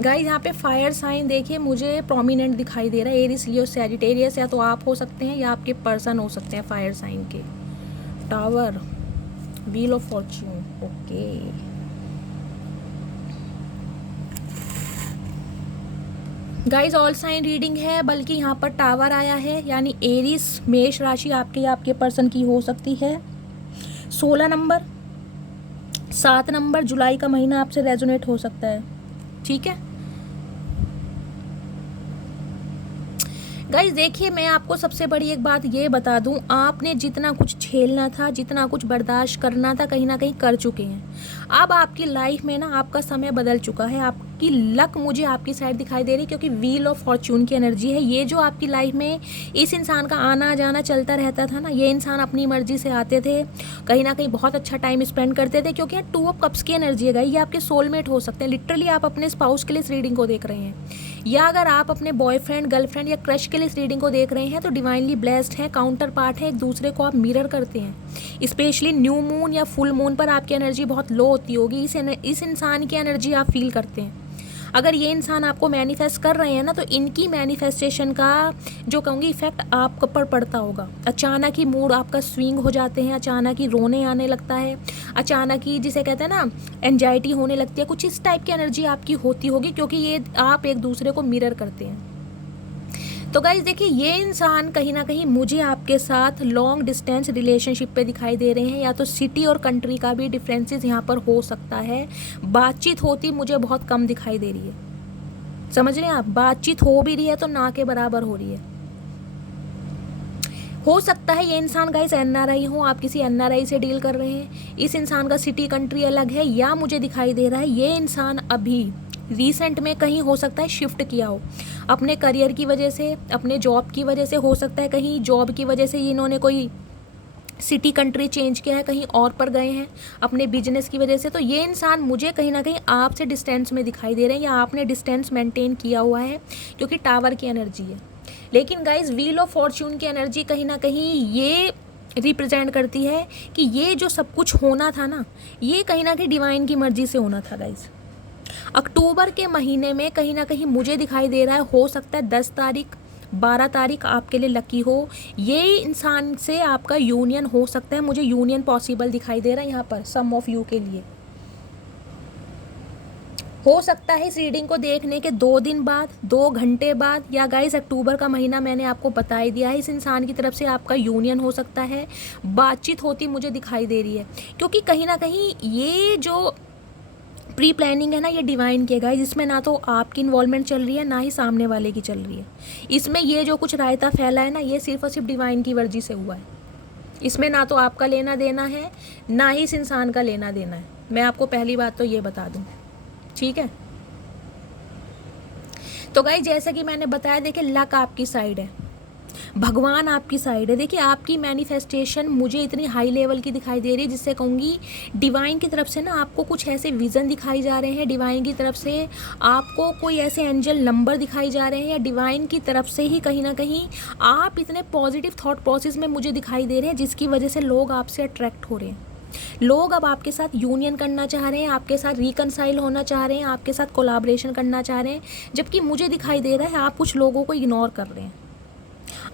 Guys यहाँ पे फायर साइन देखिए मुझे प्रोमिनेंट दिखाई दे रहा है, एरिस, लियो, सैजिटेरियस। या तो आप हो सकते हैं या आपके पर्सन हो सकते हैं फायर साइन के। Tower, wheel of fortune. Okay guys all sign reading है, बल्कि यहाँ पर टावर आया है, यानी एरिस, मेष राशि आपके पर्सन की हो सकती है। 16 नंबर, 7 नंबर जुलाई का महीना आपसे रेजोनेट हो सकता है। ठीक है गाइज, देखिए मैं आपको सबसे बड़ी एक बात ये बता दूं, आपने जितना कुछ झेलना था, जितना कुछ बर्दाश्त करना था, कहीं ना कहीं कर चुके हैं। अब आपकी लाइफ में ना आपका समय बदल चुका है। आपकी लक मुझे आपकी साइड दिखाई दे रही है, क्योंकि व्हील ऑफ फॉर्च्यून की एनर्जी है। ये जो आपकी लाइफ में इस इंसान का आना जाना चलता रहता था ना, ये इंसान अपनी मर्जी से आते थे, कहीं ना कहीं बहुत अच्छा टाइम स्पेंड करते थे, क्योंकि 2 ऑफ कप्स की एनर्जी है। ये आपके सोलमेट हो सकते हैं। लिटरली आप अपने स्पाउस के लिए इस रीडिंग को देख रहे हैं, या अगर आप अपने बॉयफ्रेंड, गर्लफ्रेंड या क्रश के लिए इस रीडिंग को देख रहे हैं, तो डिवाइनली ब्लेस्ड है, काउंटर पार्ट है, एक दूसरे को आप मिरर करते हैं। स्पेशली न्यू मून या फुल मून पर आपकी एनर्जी बहुत लो होती होगी, इस इंसान की एनर्जी आप फील करते हैं। अगर ये इंसान आपको मैनिफेस्ट कर रहे हैं ना, तो इनकी मैनिफेस्टेशन का जो कहूँगी इफेक्ट आप पर पड़ता होगा। अचानक ही मूड आपका स्विंग हो जाते हैं, अचानक ही रोने आने लगता है, अचानक ही जिसे कहते हैं ना एंजाइटी होने लगती है, कुछ इस टाइप की एनर्जी आपकी होती होगी, क्योंकि ये आप एक दूसरे को मिरर करते हैं। तो गाइज देखिए ये इंसान कहीं ना कहीं मुझे आपके साथ लॉन्ग डिस्टेंस रिलेशनशिप पे दिखाई दे रहे हैं, या तो सिटी और कंट्री का भी डिफरेंसेस यहाँ पर हो सकता है। बातचीत होती मुझे बहुत कम दिखाई दे रही है, समझ रहे हैं आप, बातचीत हो भी रही है तो ना के बराबर हो रही है। हो सकता है ये इंसान गाइस एनआरआई हो, आप किसी एनआरआई से डील कर रहे हैं, इस इंसान का सिटी कंट्री अलग है, या मुझे दिखाई दे रहा है ये इंसान अभी रिसेंट में कहीं हो सकता है शिफ्ट किया हो, अपने करियर की वजह से, अपने जॉब की वजह से, हो सकता है कहीं जॉब की वजह से इन्होंने कोई सिटी कंट्री चेंज किया है, कहीं और पर गए हैं अपने बिजनेस की वजह से। तो ये इंसान मुझे कहीं ना कहीं आपसे डिस्टेंस में दिखाई दे रहे हैं, या आपने डिस्टेंस मेंटेन किया हुआ है, क्योंकि टावर की एनर्जी है। लेकिन गाइज व्हील ऑफ फॉर्च्यून की एनर्जी कहीं ना कहीं ये रिप्रेजेंट करती है कि ये जो सब कुछ होना था ना, ये कहीं ना कहीं डिवाइन की मर्जी से होना था गाइज। अक्टूबर के महीने में कहीं ना कहीं मुझे दिखाई दे रहा है, हो सकता है 10 तारीख 12 तारीख आपके लिए लकी हो, ये इंसान से आपका यूनियन हो सकता है। मुझे यूनियन पॉसिबल दिखाई दे रहा है यहाँ पर सम ऑफ यू के लिए। हो सकता है इस रीडिंग को देखने के 2 दिन बाद, 2 घंटे बाद, या गाइस अक्टूबर का महीना मैंने आपको बता ही दिया है, इस इंसान की तरफ से आपका यूनियन हो सकता है। बातचीत होती मुझे दिखाई दे रही है, क्योंकि कहीं ना कहीं ये जो प्री प्लानिंग है ना, ये डिवाइन की है गाइस। इसमें ना तो आपकी इन्वॉल्वमेंट चल रही है, ना ही सामने वाले की चल रही है। इसमें ये जो कुछ रायता फैला है ना, ये सिर्फ और सिर्फ डिवाइन की मर्जी से हुआ है। इसमें ना तो आपका लेना देना है, ना ही इस इंसान का लेना देना है। मैं आपको पहली बात तो ये बता दूं, ठीक है। तो गाइस जैसे कि मैंने बताया, देखिए लक आपकी साइड है, भगवान आपकी साइड है। देखिए आपकी मैनिफेस्टेशन मुझे इतनी हाई लेवल की दिखाई दे रही है, जिससे कहूँगी डिवाइन की तरफ से ना आपको कुछ ऐसे विज़न दिखाई जा रहे हैं, डिवाइन की तरफ से आपको कोई ऐसे एंजल नंबर दिखाई जा रहे हैं, या डिवाइन की तरफ से ही कहीं ना कहीं आप इतने पॉजिटिव थॉट प्रोसेस में मुझे दिखाई दे रहे हैं, जिसकी वजह से लोग आपसे अट्रैक्ट हो रहे हैं। लोग अब आपके साथ यूनियन करना चाह रहे हैं, आपके साथ रिकनसाइल होना चाह रहे हैं, आपके साथ कोलाब्रेशन करना चाह रहे हैं, जबकि मुझे दिखाई दे रहा है आप कुछ लोगों को इग्नोर कर रहे हैं।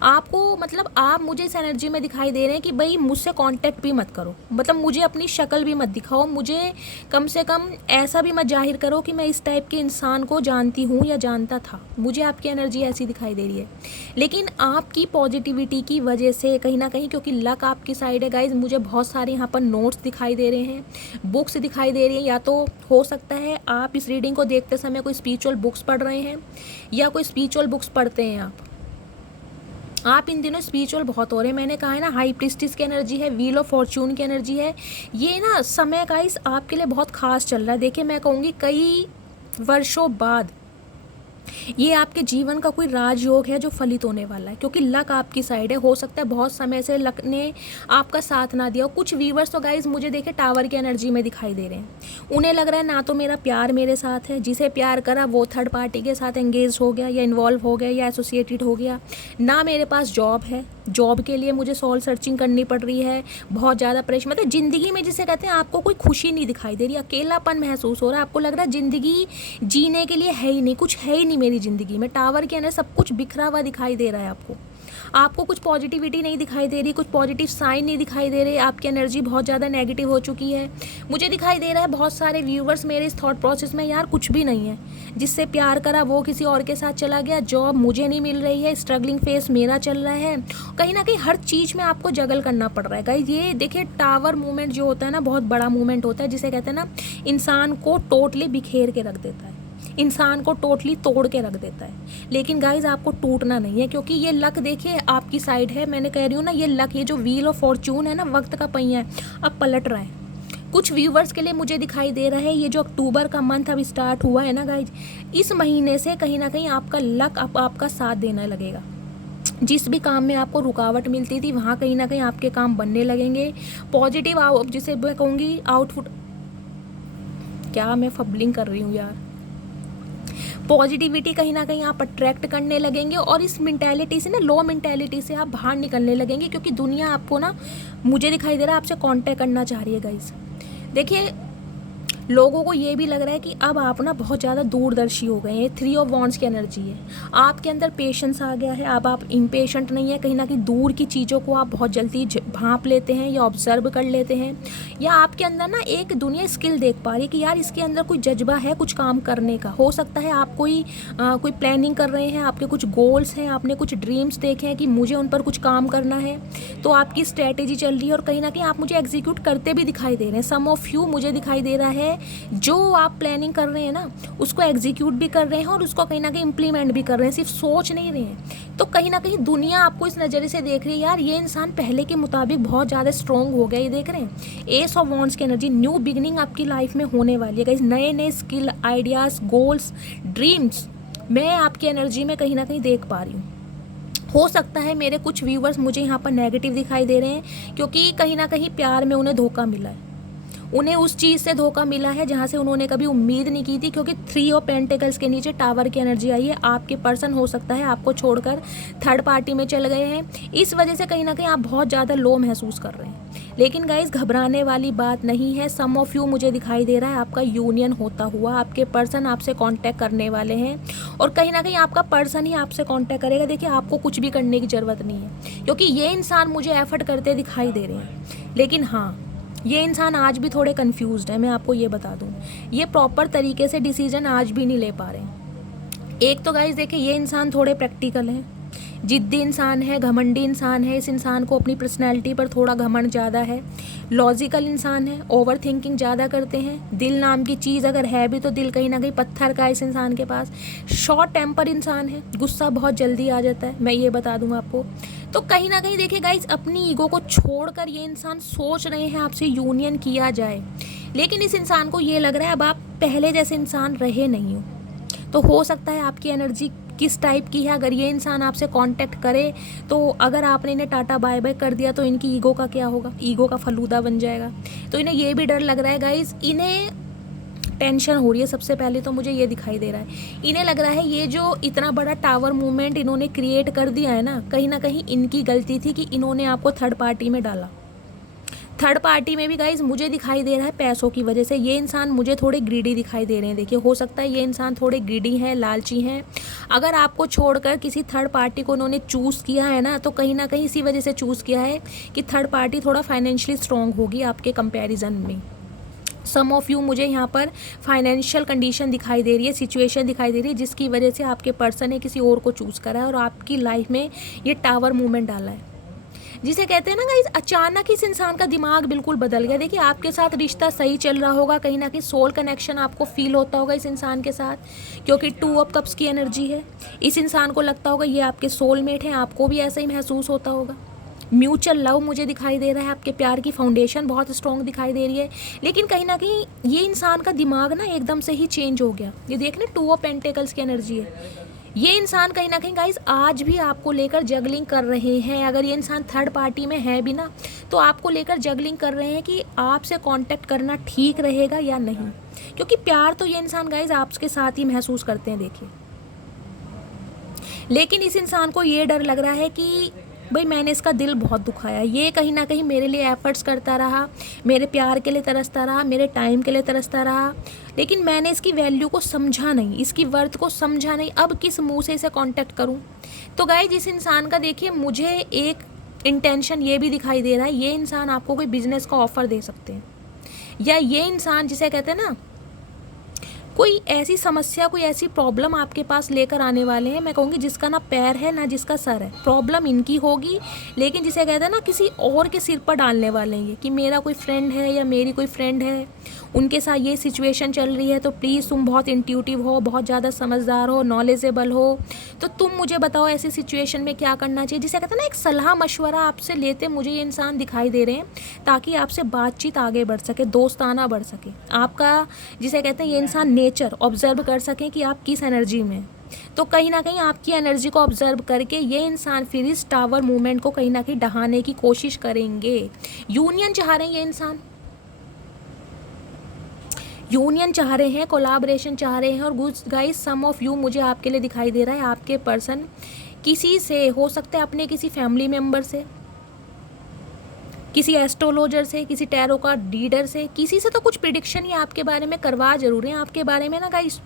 आपको मतलब आप मुझे इस एनर्जी में दिखाई दे रहे हैं कि भाई मुझसे कांटेक्ट भी मत करो, मतलब मुझे अपनी शक्ल भी मत दिखाओ, मुझे कम से कम ऐसा भी मत जाहिर करो कि मैं इस टाइप के इंसान को जानती हूँ या जानता था। मुझे आपकी एनर्जी ऐसी दिखाई दे रही है। लेकिन आपकी पॉजिटिविटी की वजह से कहीं ना कहीं, क्योंकि लक आपकी साइड है गाइज, मुझे बहुत सारे यहाँ पर नोट्स दिखाई दे रहे हैं, बुक्स दिखाई दे रही हैं। या तो हो सकता है आप इस रीडिंग को देखते समय कोई स्पिरिचुअल बुक्स पढ़ रहे हैं, या कोई स्पिरिचुअल बुक्स पढ़ते हैं आप इन दिनों स्पिरिचुअल बहुत हो रहे हैं। मैंने कहा है ना, हाई प्रीस्टिस की एनर्जी है, व्हील ऑफ फॉर्चून की एनर्जी है। ये ना समय का इस आपके लिए बहुत खास चल रहा है। देखिए मैं कहूँगी कई वर्षों बाद ये आपके जीवन का कोई राजयोग है जो फलित होने वाला है, क्योंकि लक आपकी साइड है। हो सकता है बहुत समय से लक ने आपका साथ ना दिया हो। कुछ व्यूवर्स तो गाइज मुझे देखे टावर की एनर्जी में दिखाई दे रहे हैं। उन्हें लग रहा है ना तो मेरा प्यार मेरे साथ है, जिसे प्यार करा वो थर्ड पार्टी के साथ एंगेज हो गया या इन्वॉल्व हो गया या एसोसिएटेड हो गया, ना मेरे पास जॉब है, जॉब के लिए मुझे सोल सर्चिंग करनी पड़ रही है, बहुत ज़्यादा परेशान, मतलब ज़िंदगी में जिसे कहते हैं आपको कोई खुशी नहीं दिखाई दे रही, अकेलापन महसूस हो रहा है, आपको लग रहा है ज़िंदगी जीने के लिए है ही नहीं, कुछ है ही नहीं मेरी ज़िंदगी में। टावर के अंदर सब कुछ बिखरा हुआ दिखाई दे रहा है आपको कुछ पॉजिटिविटी नहीं दिखाई दे रही, कुछ पॉजिटिव साइन नहीं दिखाई दे रहे, आपकी एनर्जी बहुत ज़्यादा नेगेटिव हो चुकी है। मुझे दिखाई दे रहा है बहुत सारे व्यूवर्स मेरे इस थॉट प्रोसेस में, यार कुछ भी नहीं है, जिससे प्यार करा वो किसी और के साथ चला गया, जॉब मुझे नहीं मिल रही है, स्ट्रगलिंग फेस मेरा चल रहा है, कहीं ना कहीं हर चीज़ में आपको जगल करना पड़ रहा है गाइस। ये देखिए टावर मूवमेंट जो होता है ना, बहुत बड़ा मूवमेंट होता है, जिसे कहते हैं ना इंसान को टोटली बिखेर के रख देता है, इंसान को टोटली तोड़ के रख देता है। लेकिन गाइज आपको टूटना नहीं है, क्योंकि ये लक देखिए आपकी साइड है। मैंने कह रही हूँ ना, ये लक, ये जो व्हील ऑफ फॉर्चून है ना, वक्त का पहिया है, अब पलट रहा है। कुछ व्यूवर्स के लिए मुझे दिखाई दे रहा है ये जो अक्टूबर का मंथ अब स्टार्ट हुआ है ना गाइज, इस महीने से कहीं ना कहीं आपका लक अब आपका साथ देने लगेगा। जिस भी काम में आपको रुकावट मिलती थी वहाँ कहीं ना कहीं आपके काम बनने लगेंगे। पॉजिटिव जिसे मैं कहूँगी आउटपुट, क्या मैं फबलिंग कर रही हूँ यार, पॉजिटिविटी कहीं ना कहीं आप अट्रैक्ट करने लगेंगे, और इस मेंटालिटी से ना, लो मेंटालिटी से आप बाहर निकलने लगेंगे, क्योंकि दुनिया आपको ना, मुझे दिखाई दे रहा है आपसे कांटेक्ट करना चाह रही है गाइस। देखिए लोगों को ये भी लग रहा है कि अब आप ना बहुत ज़्यादा दूरदर्शी हो गए हैं। 3 ऑफ वॉन्ड्स की एनर्जी है, आपके अंदर पेशेंस आ गया है, अब आप इम्पेशेंट नहीं है, कहीं ना कहीं दूर की चीज़ों को आप बहुत जल्दी भांप लेते हैं या ऑब्जर्व कर लेते हैं, या आपके अंदर ना एक दुनिया स्किल देख पा रही है कि यार इसके अंदर कोई जज्बा है कुछ काम करने का। हो सकता है आप कोई प्लानिंग कर रहे हैं, आपके कुछ गोल्स हैं, आपने कुछ ड्रीम्स देखे हैं कि मुझे उन पर कुछ काम करना है, तो आपकी स्ट्रैटेजी चल रही है, और कहीं ना कहीं आप मुझे एग्जीक्यूट करते भी दिखाई दे रहे हैं। सम ऑफ यू मुझे दिखाई दे रहा है जो आप प्लानिंग कर रहे हैं ना, उसको एग्जीक्यूट भी कर रहे हैं और उसको कहीं ना कहीं इम्प्लीमेंट भी कर रहे हैं, सिर्फ सोच नहीं रहे हैं। तो कहीं ना कहीं दुनिया आपको इस नज़रिए से देख रही है, यार ये इंसान पहले के मुताबिक बहुत ज़्यादा स्ट्रॉन्ग हो गया। ये देख रहे हैं एस ऑफ वॉन्ड्स की एनर्जी, न्यू बिगिनिंग आपकी लाइफ में होने वाली है गाइस। नए नए स्किल, आइडियाज़, गोल्स, ड्रीम्स मैं आपकी एनर्जी में कहीं ना कहीं देख पा रही हूँ। हो सकता है मेरे कुछ व्यूवर्स मुझे यहाँ पर नेगेटिव दिखाई दे रहे हैं, क्योंकि कहीं ना कहीं प्यार में उन्हें धोखा मिला है, उन्हें उस चीज़ से धोखा मिला है जहाँ से उन्होंने कभी उम्मीद नहीं की थी, क्योंकि 3 ऑफ पेंटिकल्स के नीचे टावर की एनर्जी आई है। आपके पर्सन हो सकता है आपको छोड़कर थर्ड पार्टी में चल गए हैं, इस वजह से कहीं ना कहीं आप बहुत ज़्यादा लो महसूस कर रहे हैं। लेकिन गाइज घबराने वाली बात नहीं है। सम ऑफ यू मुझे दिखाई दे रहा है आपका यूनियन होता हुआ, आपके पर्सन आपसे कांटेक्ट करने वाले हैं, और कहीं ना कहीं आपका पर्सन ही आपसे कांटेक्ट करेगा। देखिए आपको कुछ भी करने की ज़रूरत नहीं है, क्योंकि ये इंसान मुझे एफर्ट करते दिखाई दे रहे हैं। लेकिन हाँ, ये इंसान आज भी थोड़े कंफ्यूज्ड है, मैं आपको ये बता दूं, ये प्रॉपर तरीके से डिसीजन आज भी नहीं ले पा रहे हैं। एक तो गाइस देखिए ये इंसान थोड़े प्रैक्टिकल हैं, जिद्दी इंसान है, घमंडी इंसान है, इस इंसान को अपनी पर्सनैलिटी पर थोड़ा घमंड ज़्यादा है, लॉजिकल इंसान है, ओवर थिंकिंग ज़्यादा करते हैं, दिल नाम की चीज़ अगर है भी तो दिल कहीं ना कहीं पत्थर का इस इंसान के पास, शॉर्ट टेम्पर इंसान है, गुस्सा बहुत जल्दी आ जाता है, मैं ये बता दूँ आपको। तो कहीं ना कहीं देखिए गाइज अपनी ईगो को छोड़कर ये इंसान सोच रहे हैं आपसे यूनियन किया जाए, लेकिन इस इंसान को ये लग रहा है अब आप पहले जैसे इंसान रहे नहीं हो। तो हो सकता है आपकी एनर्जी किस टाइप की है। अगर ये इंसान आपसे कांटेक्ट करे तो अगर आपने इन्हें टाटा बाय बाय कर दिया तो इनकी ईगो का क्या होगा, ईगो का फलूदा बन जाएगा। तो इन्हें ये भी डर लग रहा है गाइज, इन्हें टेंशन हो रही है। सबसे पहले तो मुझे ये दिखाई दे रहा है, इन्हें लग रहा है ये जो इतना बड़ा टावर मूवमेंट इन्होंने क्रिएट कर दिया है ना कहीं इनकी गलती थी कि इन्होंने आपको थर्ड पार्टी में डाला। थर्ड पार्टी में भी गाइज मुझे दिखाई दे रहा है पैसों की वजह से ये इंसान मुझे थोड़े ग्रीडी दिखाई दे रहे हैं। देखिए हो सकता है ये इंसान थोड़े ग्रीडी हैं, लालची हैं। अगर आपको छोड़कर किसी थर्ड पार्टी को उन्होंने चूज़ किया है ना तो कहीं ना कहीं इसी वजह से चूज़ किया है कि थर्ड पार्टी थोड़ा फाइनेंशियली स्ट्रॉन्ग होगी आपके कंपेरिजन में। सम ऑफ यू मुझे यहाँ पर फाइनेंशियल कंडीशन दिखाई दे रही है, सिचुएशन दिखाई दे रही है जिसकी वजह से आपके पर्सन ने किसी और को चूज़ करा है और आपकी लाइफ में ये टावर मूवमेंट डाला है, जिसे कहते हैं ना गाइस अचानक इस इंसान का दिमाग बिल्कुल बदल गया। देखिए आपके साथ रिश्ता सही चल रहा होगा, कहीं ना कहीं सोल कनेक्शन आपको फील होता होगा इस इंसान के साथ, क्योंकि 2 ऑफ कप्स की एनर्जी है। इस इंसान को लगता होगा ये आपके सोलमेट हैं, आपको भी ऐसा ही महसूस होता होगा। म्यूचुअल लव मुझे दिखाई दे रहा है, आपके प्यार की फाउंडेशन बहुत स्ट्रॉन्ग दिखाई दे रही है। लेकिन कहीं ना कहीं ये इंसान का दिमाग ना एकदम से ही चेंज हो गया। ये देख ना 2 ऑफ पेंटिकल्स की एनर्जी है। ये इंसान कहीं ना कहीं गाइस आज भी आपको लेकर जगलिंग कर रहे हैं। अगर ये इंसान थर्ड पार्टी में है भी ना तो आपको लेकर जगलिंग कर रहे हैं कि आपसे कांटेक्ट करना ठीक रहेगा या नहीं, क्योंकि प्यार तो ये इंसान गाइस आपके साथ ही महसूस करते हैं। देखिए लेकिन इस इंसान को ये डर लग रहा है कि भाई मैंने इसका दिल बहुत दुखाया, ये कहीं ना कहीं मेरे लिए एफर्ट्स करता रहा, मेरे प्यार के लिए तरसता रहा, मेरे टाइम के लिए तरसता रहा, लेकिन मैंने इसकी वैल्यू को समझा नहीं, इसकी वर्थ को समझा नहीं। अब किस मुंह से इसे कांटेक्ट करूं? तो गाइस इस इंसान का देखिए मुझे एक इंटेंशन ये भी दिखाई दे रहा है, ये इंसान आपको कोई बिजनेस का ऑफर दे सकते हैं, या ये इंसान जिसे कहते हैं ना कोई ऐसी समस्या, कोई ऐसी प्रॉब्लम आपके पास लेकर आने वाले हैं। मैं कहूँगी जिसका ना पैर है ना जिसका सर है। प्रॉब्लम इनकी होगी लेकिन जिसे कहते हैं ना किसी और के सिर पर डालने वाले हैं कि मेरा कोई फ्रेंड है या मेरी कोई फ्रेंड है, उनके साथ ये सिचुएशन चल रही है, तो प्लीज़ तुम बहुत इंट्यूटिव हो, बहुत ज़्यादा समझदार हो, नॉलेजेबल हो, तो तुम मुझे बताओ ऐसी सिचुएशन में क्या करना चाहिए। जिसे कहते हैं ना एक सलाह मशवरा आपसे लेते मुझे ये इंसान दिखाई दे रहे हैं, ताकि आपसे बातचीत आगे बढ़ सके, दोस्ताना बढ़ सके। आपका जिसे कहते हैं ये इंसान नेचर ऑब्जर्व कर सकें कि आप किस एनर्जी में, तो कहीं ना कहीं आपकी एनर्जी को ऑब्जर्व करके ये इंसान फिर इस टावर मूवमेंट को कहीं ना कहीं ढहाने की कोशिश करेंगे। यूनियन चाह रहे हैं ये इंसान, यूनियन चाह रहे हैं, कोलाब्रेशन चाह रहे हैं। और गाइस सम ऑफ यू मुझे आपके लिए दिखाई दे रहा है आपके पर्सन किसी से, हो सकता है अपने किसी फैमिली मेम्बर से, किसी एस्ट्रोलॉजर से, किसी टैरो कार्ड रीडर से, किसी से तो कुछ प्रिडिक्शन ही आपके बारे में करवा जरूर है। आपके बारे में ना गाइस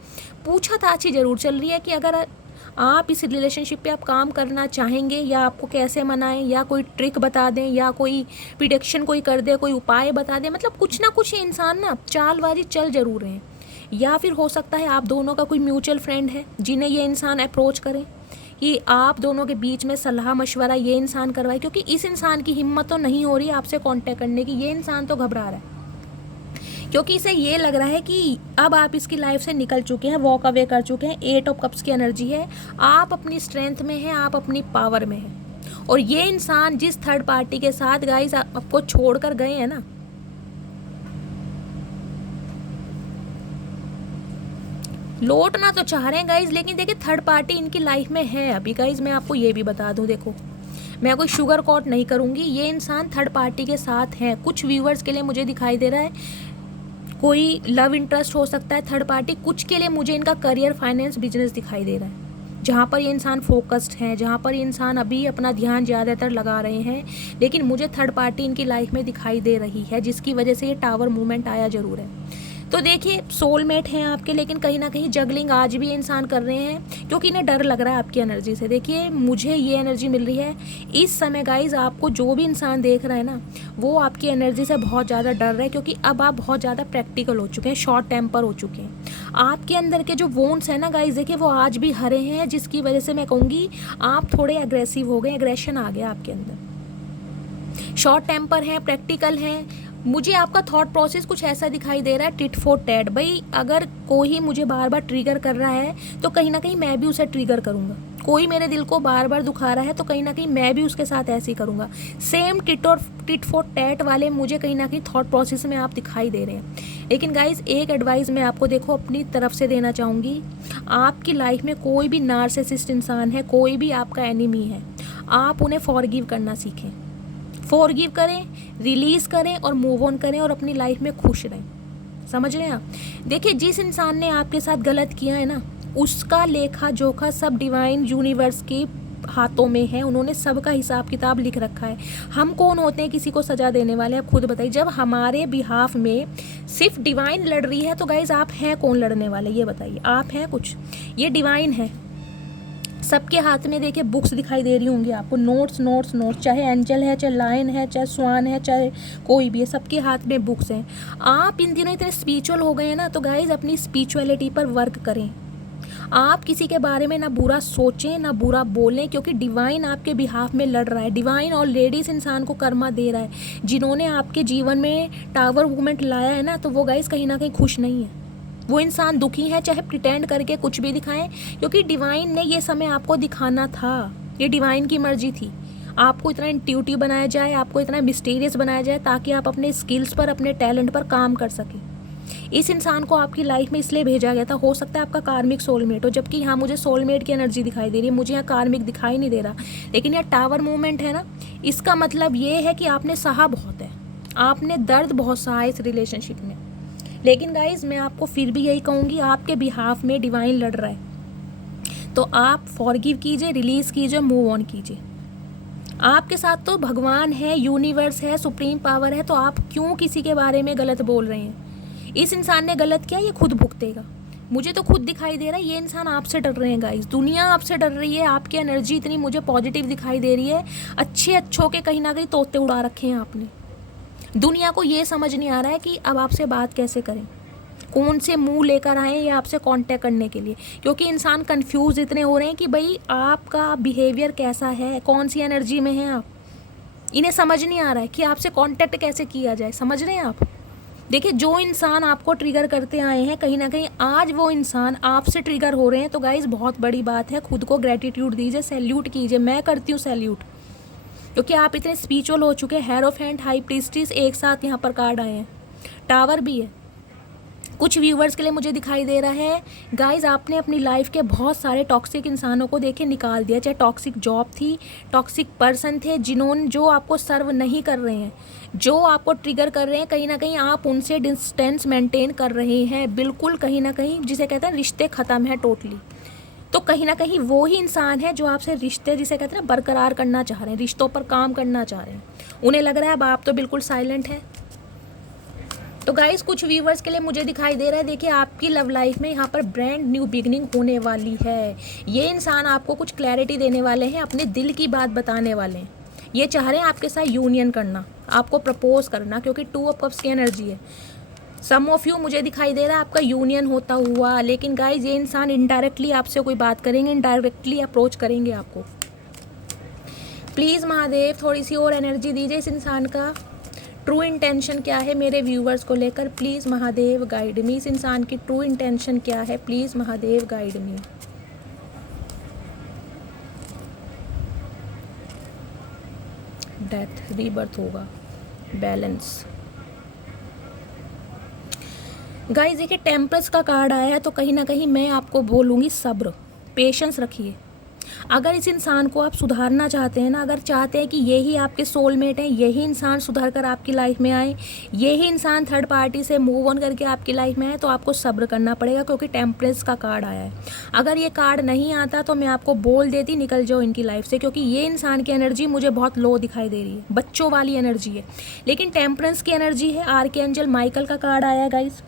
पूछताछ जरूर चल रही है कि अगर आप इस रिलेशनशिप पे आप काम करना चाहेंगे या आपको कैसे मनाएं, या कोई ट्रिक बता दें, या कोई प्रिडिक्शन कोई कर दे, कोई उपाय बता दें। मतलब कुछ ना कुछ इंसान ना चालबाजी चल जरूर रहे हैं। या फिर हो सकता है आप दोनों का कोई म्यूचुअल फ्रेंड है जिन्हें ये इंसान अप्रोच करें कि आप दोनों के बीच में सलाह मशवरा ये इंसान करवाए, क्योंकि इस इंसान की हिम्मत तो नहीं हो रही आपसे कांटेक्ट करने की। ये इंसान तो घबरा रहा है क्योंकि इसे ये लग रहा है कि अब आप इसकी लाइफ से निकल चुके हैं, वॉक अवे कर चुके हैं। 8 ऑफ कप्स की एनर्जी है, आप अपनी स्ट्रेंथ में हैं, आप अपनी पावर में हैं। और ये इंसान जिस थर्ड पार्टी के साथ गाइस आपको छोड़कर गए हैं ना, लौटना तो चाह रहे हैं गाइस, लेकिन देखिए थर्ड पार्टी इनकी लाइफ में है अभी। गाइस मैं आपको ये भी बता दूं, देखो मैं कोई शुगर कोट नहीं करूंगी, ये इंसान थर्ड पार्टी के साथ है। कुछ व्यूवर्स के लिए मुझे दिखाई दे रहा है कोई लव इंटरेस्ट हो सकता है थर्ड पार्टी, कुछ के लिए मुझे इनका करियर, फाइनेंस, बिजनेस दिखाई दे रहा है, जहाँ पर ये इंसान फोकस्ड है, जहाँ पर ये इंसान अभी अपना ध्यान ज़्यादातर लगा रहे हैं। लेकिन मुझे थर्ड पार्टी इनकी लाइफ में दिखाई दे रही है, जिसकी वजह से ये टावर मूवमेंट आया ज़रूर है। तो देखिए सोलमेट हैं आपके, लेकिन कहीं ना कहीं जगलिंग आज भी इंसान कर रहे हैं क्योंकि इन्हें डर लग रहा है आपकी एनर्जी से। देखिए मुझे ये एनर्जी मिल रही है इस समय गाइज, आपको जो भी इंसान देख रहा है ना वो आपकी एनर्जी से बहुत ज़्यादा डर रहा है, क्योंकि अब आप बहुत ज़्यादा प्रैक्टिकल हो चुके हैं, शॉर्ट टेम्पर हो चुके हैं। आपके अंदर के जो वोन्स हैं ना गाइज, देखिए वो आज भी हरे हैं, जिसकी वजह से मैं कहूँगी आप थोड़े एग्रेसिव हो गए, एग्रेशन आ गया आपके अंदर। शॉर्ट टेम्पर हैं, प्रैक्टिकल हैं। मुझे आपका थॉट प्रोसेस कुछ ऐसा दिखाई दे रहा है टिट फॉर टैट। भाई अगर कोई मुझे बार बार ट्रिगर कर रहा है तो कहीं ना कहीं मैं भी उसे ट्रिगर करूँगा। कोई मेरे दिल को बार बार दुखा रहा है तो कहीं ना कहीं मैं भी उसके साथ ऐसे ही करूँगा। सेम टिट फॉर टैट वाले मुझे कहीं ना कहीं थॉट प्रोसेस में आप दिखाई दे रहे हैं। लेकिन गाइज एक एडवाइस मैं आपको देखो अपनी तरफ से देना चाहूँगी, आपकी लाइफ में कोई भी नार्सिसिस्ट इंसान है, कोई भी आपका एनिमी है, आप उन्हें फॉरगिव करना सीखें। फॉरगिव करें, रिलीज़ करें और मूव ऑन करें और अपनी लाइफ में खुश रहें। समझ रहे हैं आप? देखिए, जिस इंसान ने आपके साथ गलत किया है ना, उसका लेखा जोखा सब डिवाइन यूनिवर्स के हाथों में है। उन्होंने सबका हिसाब किताब लिख रखा है। हम कौन होते हैं किसी को सज़ा देने वाले? आप खुद बताइए। जब हमारे बिहाफ में सिर्फ डिवाइन लड़ रही है तो गाइज आप हैं कौन लड़ने वाले? ये बताइए, आप हैं कुछ? ये डिवाइन है। सबके हाथ में देखिए बुक्स दिखाई दे रही होंगी आपको, नोट्स नोट्स नोट्स, चाहे एंजल है, चाहे लायन है, चाहे स्वान है, चाहे कोई भी है, सबके हाथ में बुक्स हैं। आप इन दिनों इतने स्पिरिचुअल हो गए हैं ना, तो गाइज अपनी स्पिरिचुअलिटी पर वर्क करें। आप किसी के बारे में ना बुरा सोचें ना बुरा बोलें, क्योंकि डिवाइन आपके बिहाफ में लड़ रहा है। डिवाइन ऑलरेडी इस इंसान को कर्मा दे रहा है। जिन्होंने आपके जीवन में टावर मूवमेंट लाया है ना, तो वो गाइज कहीं ना कहीं खुश नहीं है। वो इंसान दुखी है, चाहे प्रिटेंड करके कुछ भी दिखाएं, क्योंकि डिवाइन ने ये समय आपको दिखाना था। ये डिवाइन की मर्जी थी, आपको इतना इंट्यूटिव बनाया जाए, आपको इतना मिस्टीरियस बनाया जाए, ताकि आप अपने स्किल्स पर, अपने टैलेंट पर काम कर सकें। इस इंसान को आपकी लाइफ में इसलिए भेजा गया था, हो सकता है आपका कार्मिक सोलमेट हो, जबकि यहाँ मुझे सोलमेट की एनर्जी दिखाई दे रही है, मुझे यहाँ कार्मिक दिखाई नहीं दे रहा। लेकिन यह टावर मूवमेंट है ना, इसका मतलब ये है कि आपने सहा बहुत है, आपने दर्द बहुत सहा इस रिलेशनशिप में। लेकिन गाइज मैं आपको फिर भी यही कहूँगी, आपके बिहाफ में डिवाइन लड़ रहा है, तो आप फॉरगिव कीजिए, रिलीज़ कीजिए, मूव ऑन कीजिए। आपके साथ तो भगवान है, यूनिवर्स है, सुप्रीम पावर है, तो आप क्यों किसी के बारे में गलत बोल रहे हैं? इस इंसान ने गलत किया, ये खुद भुगतेगा। मुझे तो खुद दिखाई दे रहा है ये इंसान आपसे डर रहे हैं गाइज, दुनिया आपसे डर रही है। आपकी एनर्जी इतनी मुझे पॉजिटिव दिखाई दे रही है, अच्छों के कहीं ना कहीं तोते उड़ा रखे हैं आपने। दुनिया को ये समझ नहीं आ रहा है कि अब आपसे बात कैसे करें, कौन से मुंह लेकर आए या आपसे कांटेक्ट करने के लिए, क्योंकि इंसान कंफ्यूज इतने हो रहे हैं कि भाई आपका बिहेवियर कैसा है, कौन सी एनर्जी में हैं आप। इन्हें समझ नहीं आ रहा है कि आपसे कांटेक्ट कैसे किया जाए। समझ रहे हैं आप? देखिए, जो इंसान आपको ट्रिगर करते आए हैं, कहीं ना कहीं आज वो इंसान आपसे ट्रिगर हो रहे हैं, तो गाइज बहुत बड़ी बात है। खुद को ग्रेटिट्यूड दीजिए, सैल्यूट कीजिए। मैं करती हूँ सैल्यूट, क्योंकि आप इतने स्पिरिचुअल हो चुके हैं। हेरोफेंट, हाई प्रीस्टिस एक साथ यहाँ पर कार्ड आए हैं, टावर भी है। कुछ व्यूवर्स के लिए मुझे दिखाई दे रहा है गाइज, आपने अपनी लाइफ के बहुत सारे टॉक्सिक इंसानों को देखे निकाल दिया। चाहे टॉक्सिक जॉब थी, टॉक्सिक पर्सन थे, जो आपको सर्व नहीं कर रहे हैं, जो आपको ट्रिगर कर रहे हैं, कहीं ना कहीं आप उनसे डिस्टेंस मेंटेन कर रहे हैं। बिल्कुल कहीं ना कहीं जिसे कहते हैं रिश्ते ख़त्म है टोटली। तो कहीं ना कहीं वो ही इंसान है जो आपसे रिश्ते, जिसे कहते हैं ना, बरकरार करना चाह रहे हैं, रिश्तों पर काम करना चाह रहे हैं। उन्हें लग रहा है अब आप तो बिल्कुल साइलेंट हैं। तो गाइस, कुछ व्यूवर्स के लिए मुझे दिखाई दे रहा है, देखिए आपकी लव लाइफ में यहाँ पर ब्रांड न्यू बिगनिंग होने वाली है। ये इंसान आपको कुछ क्लैरिटी देने वाले हैं, अपने दिल की बात बताने वाले हैं। ये चाह रहे हैं आपके साथ यूनियन करना, आपको प्रपोज करना, क्योंकि 2 ऑफ कप्स की एनर्जी है। सम ऑफ यू मुझे दिखाई दे रहा है आपका यूनियन होता हुआ। लेकिन गाइज, ये इंसान इनडायरेक्टली आपसे कोई बात करेंगे, इनडायरेक्टली अप्रोच करेंगे आपको। प्लीज़ महादेव थोड़ी सी और एनर्जी दीजिए इस इंसान का ट्रू इंटेंशन क्या है मेरे व्यूवर्स को लेकर। प्लीज़ महादेव गाइड मी, इस इंसान की ट्रू इंटेंशन क्या है, please Mahadev guide me. Death, rebirth होगा, बैलेंस। गाइस देखिए, टेम्परेंस का कार्ड आया है, तो कहीं ना कहीं मैं आपको बोलूँगी सब्र, पेशेंस रखिए। अगर इस इंसान को आप सुधारना चाहते हैं ना, अगर चाहते हैं कि यही आपके सोलमेट हैं, यही इंसान सुधर कर आपकी लाइफ में आए, यही इंसान थर्ड पार्टी से मूव ऑन करके आपकी लाइफ में आए, तो आपको सब्र करना पड़ेगा, क्योंकि टेम्परेंस का कार्ड आया है। अगर ये कार्ड नहीं आता तो मैं आपको बोल देती निकल जाओ इनकी लाइफ से, क्योंकि ये इंसान की एनर्जी मुझे बहुत लो दिखाई दे रही है, बच्चों वाली एनर्जी है। लेकिन टेम्परेंस की एनर्जी है। आर्कएंजल माइकल का कार्ड आया है गाइस।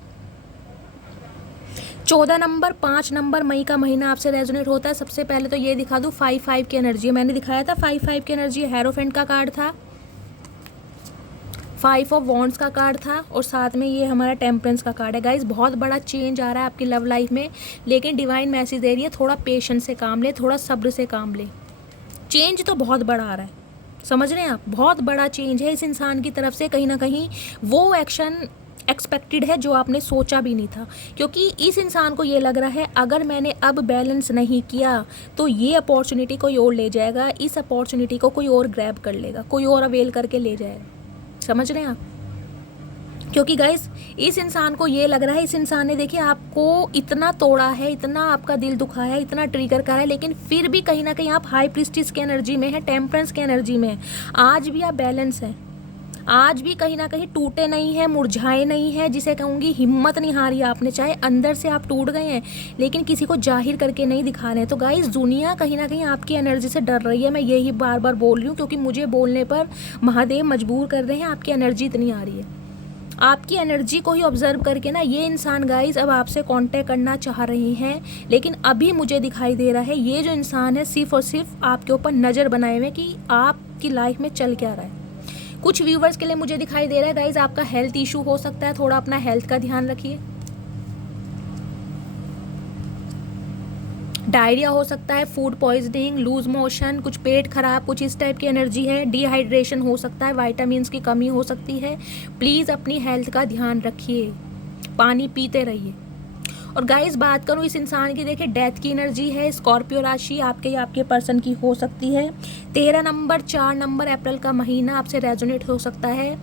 14 नंबर 5 नंबर मई का महीना आपसे रेजोनेट होता है। सबसे पहले तो ये दिखा दूँ 5-5 की एनर्जी है, मैंने दिखाया था 5-5 की एनर्जी। हेरोफेंट का कार्ड था, 5 ऑफ वॉन्ड्स का कार्ड था, और साथ में ये हमारा टेम्परेंस का कार्ड है। गाइज बहुत बड़ा चेंज आ रहा है आपकी लव लाइफ में, लेकिन डिवाइन मैसेज दे रही है थोड़ा पेशेंस से काम ले, थोड़ा सब्र से काम ले। चेंज तो बहुत बड़ा आ रहा है, समझ रहे हैं आप, बहुत बड़ा चेंज है इस इंसान की तरफ से। कहीं ना कहीं वो एक्शन एक्सपेक्टेड है, जो आपने सोचा भी नहीं था। क्योंकि इस इंसान को ये लग रहा है अगर मैंने अब बैलेंस नहीं किया तो ये अपॉर्चुनिटी कोई और ले जाएगा, इस अपॉर्चुनिटी को कोई और ग्रैब कर लेगा, कोई और अवेल करके ले जाएगा। समझ रहे हैं आप? क्योंकि गाइस इस इंसान को ये लग रहा है, इस इंसान ने देखिए आपको इतना तोड़ा है, इतना आपका दिल दुखा है, इतना ट्रिगर करा है, लेकिन फिर भी कहीं ना कहीं आप हाई प्रीस्टिस की एनर्जी में है, टेम्परेंस की एनर्जी में है। आज भी आप बैलेंस हैं, आज भी कहीं ना कहीं टूटे नहीं है, मुरझाए नहीं है, जिसे कहूँगी हिम्मत नहीं हारी आपने। चाहे अंदर से आप टूट गए हैं लेकिन किसी को जाहिर करके नहीं दिखा रहे हैं। तो गाइस दुनिया कहीं ना कहीं आपकी एनर्जी से डर रही है। मैं यही बार बार बोल रही हूँ क्योंकि मुझे बोलने पर महादेव मजबूर कर रहे हैं। आपकी एनर्जी इतनी आ रही है, आपकी एनर्जी को ही ऑब्जर्व करके ना ये इंसान गाइस अब आपसे कांटेक्ट करना चाह रहे हैं। लेकिन अभी मुझे दिखाई दे रहा है ये जो इंसान है सिर्फ और सिर्फ आपके ऊपर नज़र बनाए हुए कि आपकी लाइफ में चल क्या रहा है। कुछ व्यूवर्स के लिए मुझे दिखाई दे रहा है गाइज आपका हेल्थ इशू हो सकता है, थोड़ा अपना हेल्थ का ध्यान रखिए। डायरिया हो सकता है, फूड पॉइजनिंग, लूज मोशन, कुछ पेट खराब, कुछ इस टाइप की एनर्जी है। डिहाइड्रेशन हो सकता है, विटामिन्स की कमी हो सकती है। प्लीज़ अपनी हेल्थ का ध्यान रखिए, पानी पीते रहिए। और गाइस बात करूँ इस इंसान की, देखिए डेथ की एनर्जी है, स्कॉर्पियो राशि आपके पर्सन की हो सकती है। 13 नंबर 4 नंबर अप्रैल का महीना आपसे रेजोनेट हो सकता है।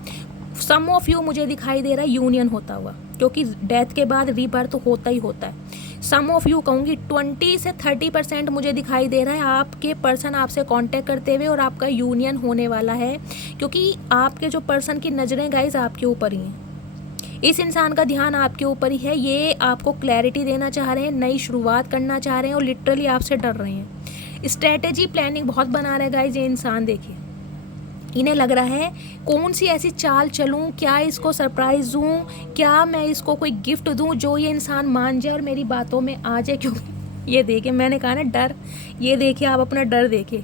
सम ऑफ यू मुझे दिखाई दे रहा है यूनियन होता हुआ, क्योंकि डेथ के बाद रीबर्थ तो होता ही होता है। सम ऑफ यू कहूँगी 20 से 30% मुझे दिखाई दे रहा है आपके पर्सन आपसे कांटेक्ट करते हुए और आपका यूनियन होने वाला है। क्योंकि आपके जो पर्सन की नज़रें गाइस आपके ऊपर ही हैं, इस इंसान का ध्यान आपके ऊपर ही है। ये आपको क्लैरिटी देना चाह रहे हैं, नई शुरुआत करना चाह रहे हैं और लिटरली आपसे डर रहे हैं। स्ट्रैटेजी प्लानिंग बहुत बना रहे हैं गाइस ये इंसान। देखिए इन्हें लग रहा है कौन सी ऐसी चाल चलूं, क्या इसको सरप्राइज़ दूं, क्या मैं इसको कोई गिफ्ट दूं जो ये इंसान मान जाए और मेरी बातों में आ जाए। क्योंकि ये देखिए मैंने कहा ना डर, ये देखिए आप अपना डर देखिए।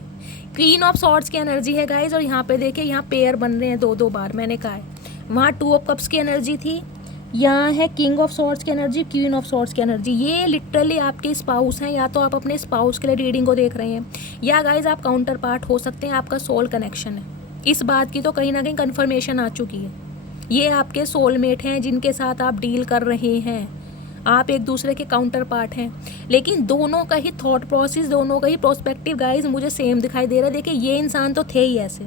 क्वीन ऑफ सॉर्ड्स की एनर्जी है गाइस और यहाँ पे देखिए यहाँ पेयर बन रहे हैं 2-2 बार। मैंने कहा है वहाँ 2 ऑफ कप्स की एनर्जी थी, यहाँ है किंग ऑफ सॉर्ड्स की एनर्जी, क्वीन ऑफ सॉर्ड्स की एनर्जी। ये लिटरली आपके स्पाउस हैं, या तो आप अपने स्पाउस के लिए रीडिंग को देख रहे हैं या गाइज आप काउंटर पार्ट हो सकते हैं, आपका सोल कनेक्शन है। इस बात की तो कहीं ना कहीं कन्फर्मेशन आ चुकी है। ये आपके सोलमेट हैं जिनके साथ आप डील कर रहे हैं, आप एक दूसरे के काउंटर पार्ट हैं। लेकिन दोनों का ही थॉट प्रोसेस, दोनों का ही प्रोस्पेक्टिव गाइज मुझे सेम दिखाई दे रहा है। देखिए ये इंसान तो थे ही ऐसे,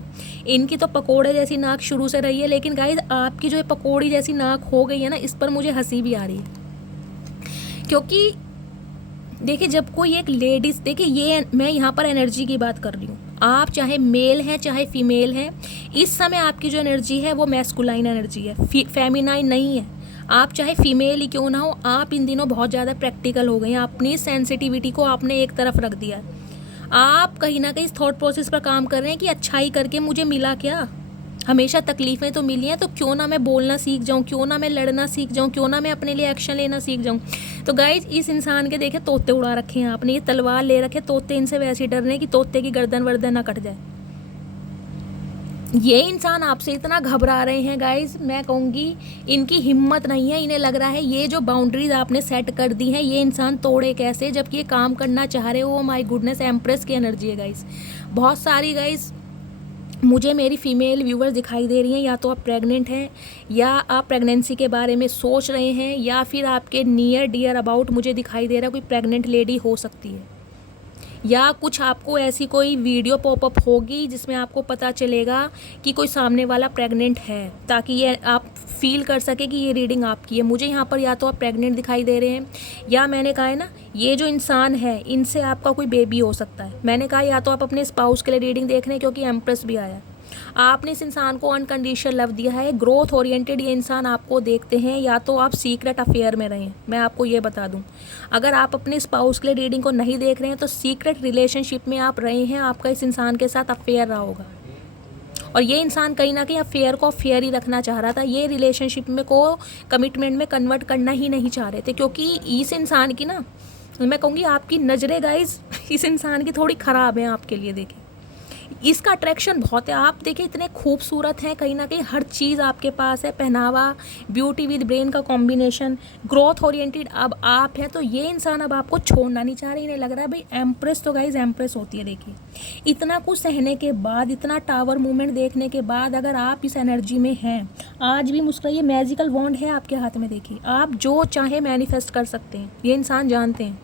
इनकी तो पकोड़े जैसी नाक शुरू से रही है, लेकिन गाइज आपकी जो पकोड़ी जैसी नाक हो गई है ना, इस पर मुझे हंसी भी आ रही है। क्योंकि देखिए जब कोई एक लेडीज़, देखिए ये मैं यहाँ पर एनर्जी की बात कर रही हूँ, आप चाहे मेल हैं चाहे फीमेल हैं, इस समय आपकी जो एनर्जी है वो मैस्कुलाइन एनर्जी है, फेमिनाइन नहीं है। आप चाहे फीमेल ही क्यों ना हो, आप इन दिनों बहुत ज़्यादा प्रैक्टिकल हो गए हैं। अपनी सेंसिटिविटी को आपने एक तरफ रख दिया। आप कहीं ना कहीं इस थॉट प्रोसेस पर काम कर रहे हैं कि अच्छाई करके मुझे मिला क्या, हमेशा तकलीफ़ें तो मिली हैं, तो क्यों ना मैं बोलना सीख जाऊँ, क्यों ना मैं लड़ना सीख जाऊँ, क्यों ना मैं अपने लिए एक्शन लेना सीख जाऊँ। तो गाइज इस इंसान के देखे तोते उड़ा रखे हैं आपने, ये तलवार ले रखे तोते, इनसे वैसे ही डर रहे हैं कि तोते की गर्दन वर्दन ना कट जाए। ये इंसान आपसे इतना घबरा रहे हैं गाइज, मैं कहूँगी इनकी हिम्मत नहीं है। इन्हें लग रहा है ये जो बाउंड्रीज आपने सेट कर दी हैं ये इंसान तोड़े कैसे, जबकि ये काम करना चाह रहे हो। माय गुडनेस, एम्प्रेस की एनर्जी है गाइज बहुत सारी। गाइज मुझे मेरी फीमेल व्यूवर्स दिखाई दे रही हैं, या तो आप प्रेग्नेंट हैं या आप प्रेगनेंसी के बारे में सोच रहे हैं, या फिर आपके नियर डियर अबाउट मुझे दिखाई दे रहा है कोई प्रेग्नेंट लेडी हो सकती है, या कुछ आपको ऐसी कोई वीडियो पॉपअप होगी जिसमें आपको पता चलेगा कि कोई सामने वाला प्रेग्नेंट है, ताकि ये आप फील कर सके कि ये रीडिंग आपकी है। मुझे यहाँ पर या तो आप प्रेग्नेंट दिखाई दे रहे हैं, या मैंने कहा है ना ये जो इंसान है इनसे आपका कोई बेबी हो सकता है। मैंने कहा या तो आप अपने स्पाउस के लिए रीडिंग देख रहे हैं, क्योंकि एम्प्रेस भी आया। आपने इस इंसान को अनकंडीशनल लव दिया है, ग्रोथ ओरिएंटेड ये इंसान आपको देखते हैं, या तो आप सीक्रेट अफेयर में रहें। मैं आपको ये बता दूं, अगर आप अपने स्पाउस के लिए रीडिंग को नहीं देख रहे हैं तो सीक्रेट रिलेशनशिप में आप रहे हैं, आपका इस इंसान के साथ अफेयर रहा होगा। और ये इंसान कहीं ना कहीं अफेयर को अफेयर ही रखना चाह रहा था, ये रिलेशनशिप में को कमिटमेंट में कन्वर्ट करना ही नहीं चाह रहे थे। क्योंकि इस इंसान की ना, मैं कहूँगी आपकी नज़रें गाइज इस इंसान की थोड़ी ख़राब है आपके लिए। देखिए इसका अट्रैक्शन बहुत है। आप देखिए इतने खूबसूरत हैं, कहीं ना कहीं हर चीज़ आपके पास है, पहनावा, ब्यूटी विद ब्रेन का कॉम्बिनेशन, ग्रोथ ओरिएंटेड अब आप हैं। तो ये इंसान अब आपको छोड़ना नहीं चाह रही। इन्हें लग रहा है भाई एम्प्रेस तो गाइज एम्प्रेस होती है। देखिए इतना कुछ सहने के बाद, इतना टावर मूवमेंट देखने के बाद अगर आप इस एनर्जी में हैं, आज भी मुस्कुराइए। मैजिकल वॉन्ड है आपके हाथ में। देखिए आप जो चाहे मैनिफेस्ट कर सकते हैं। ये इंसान जानते हैं,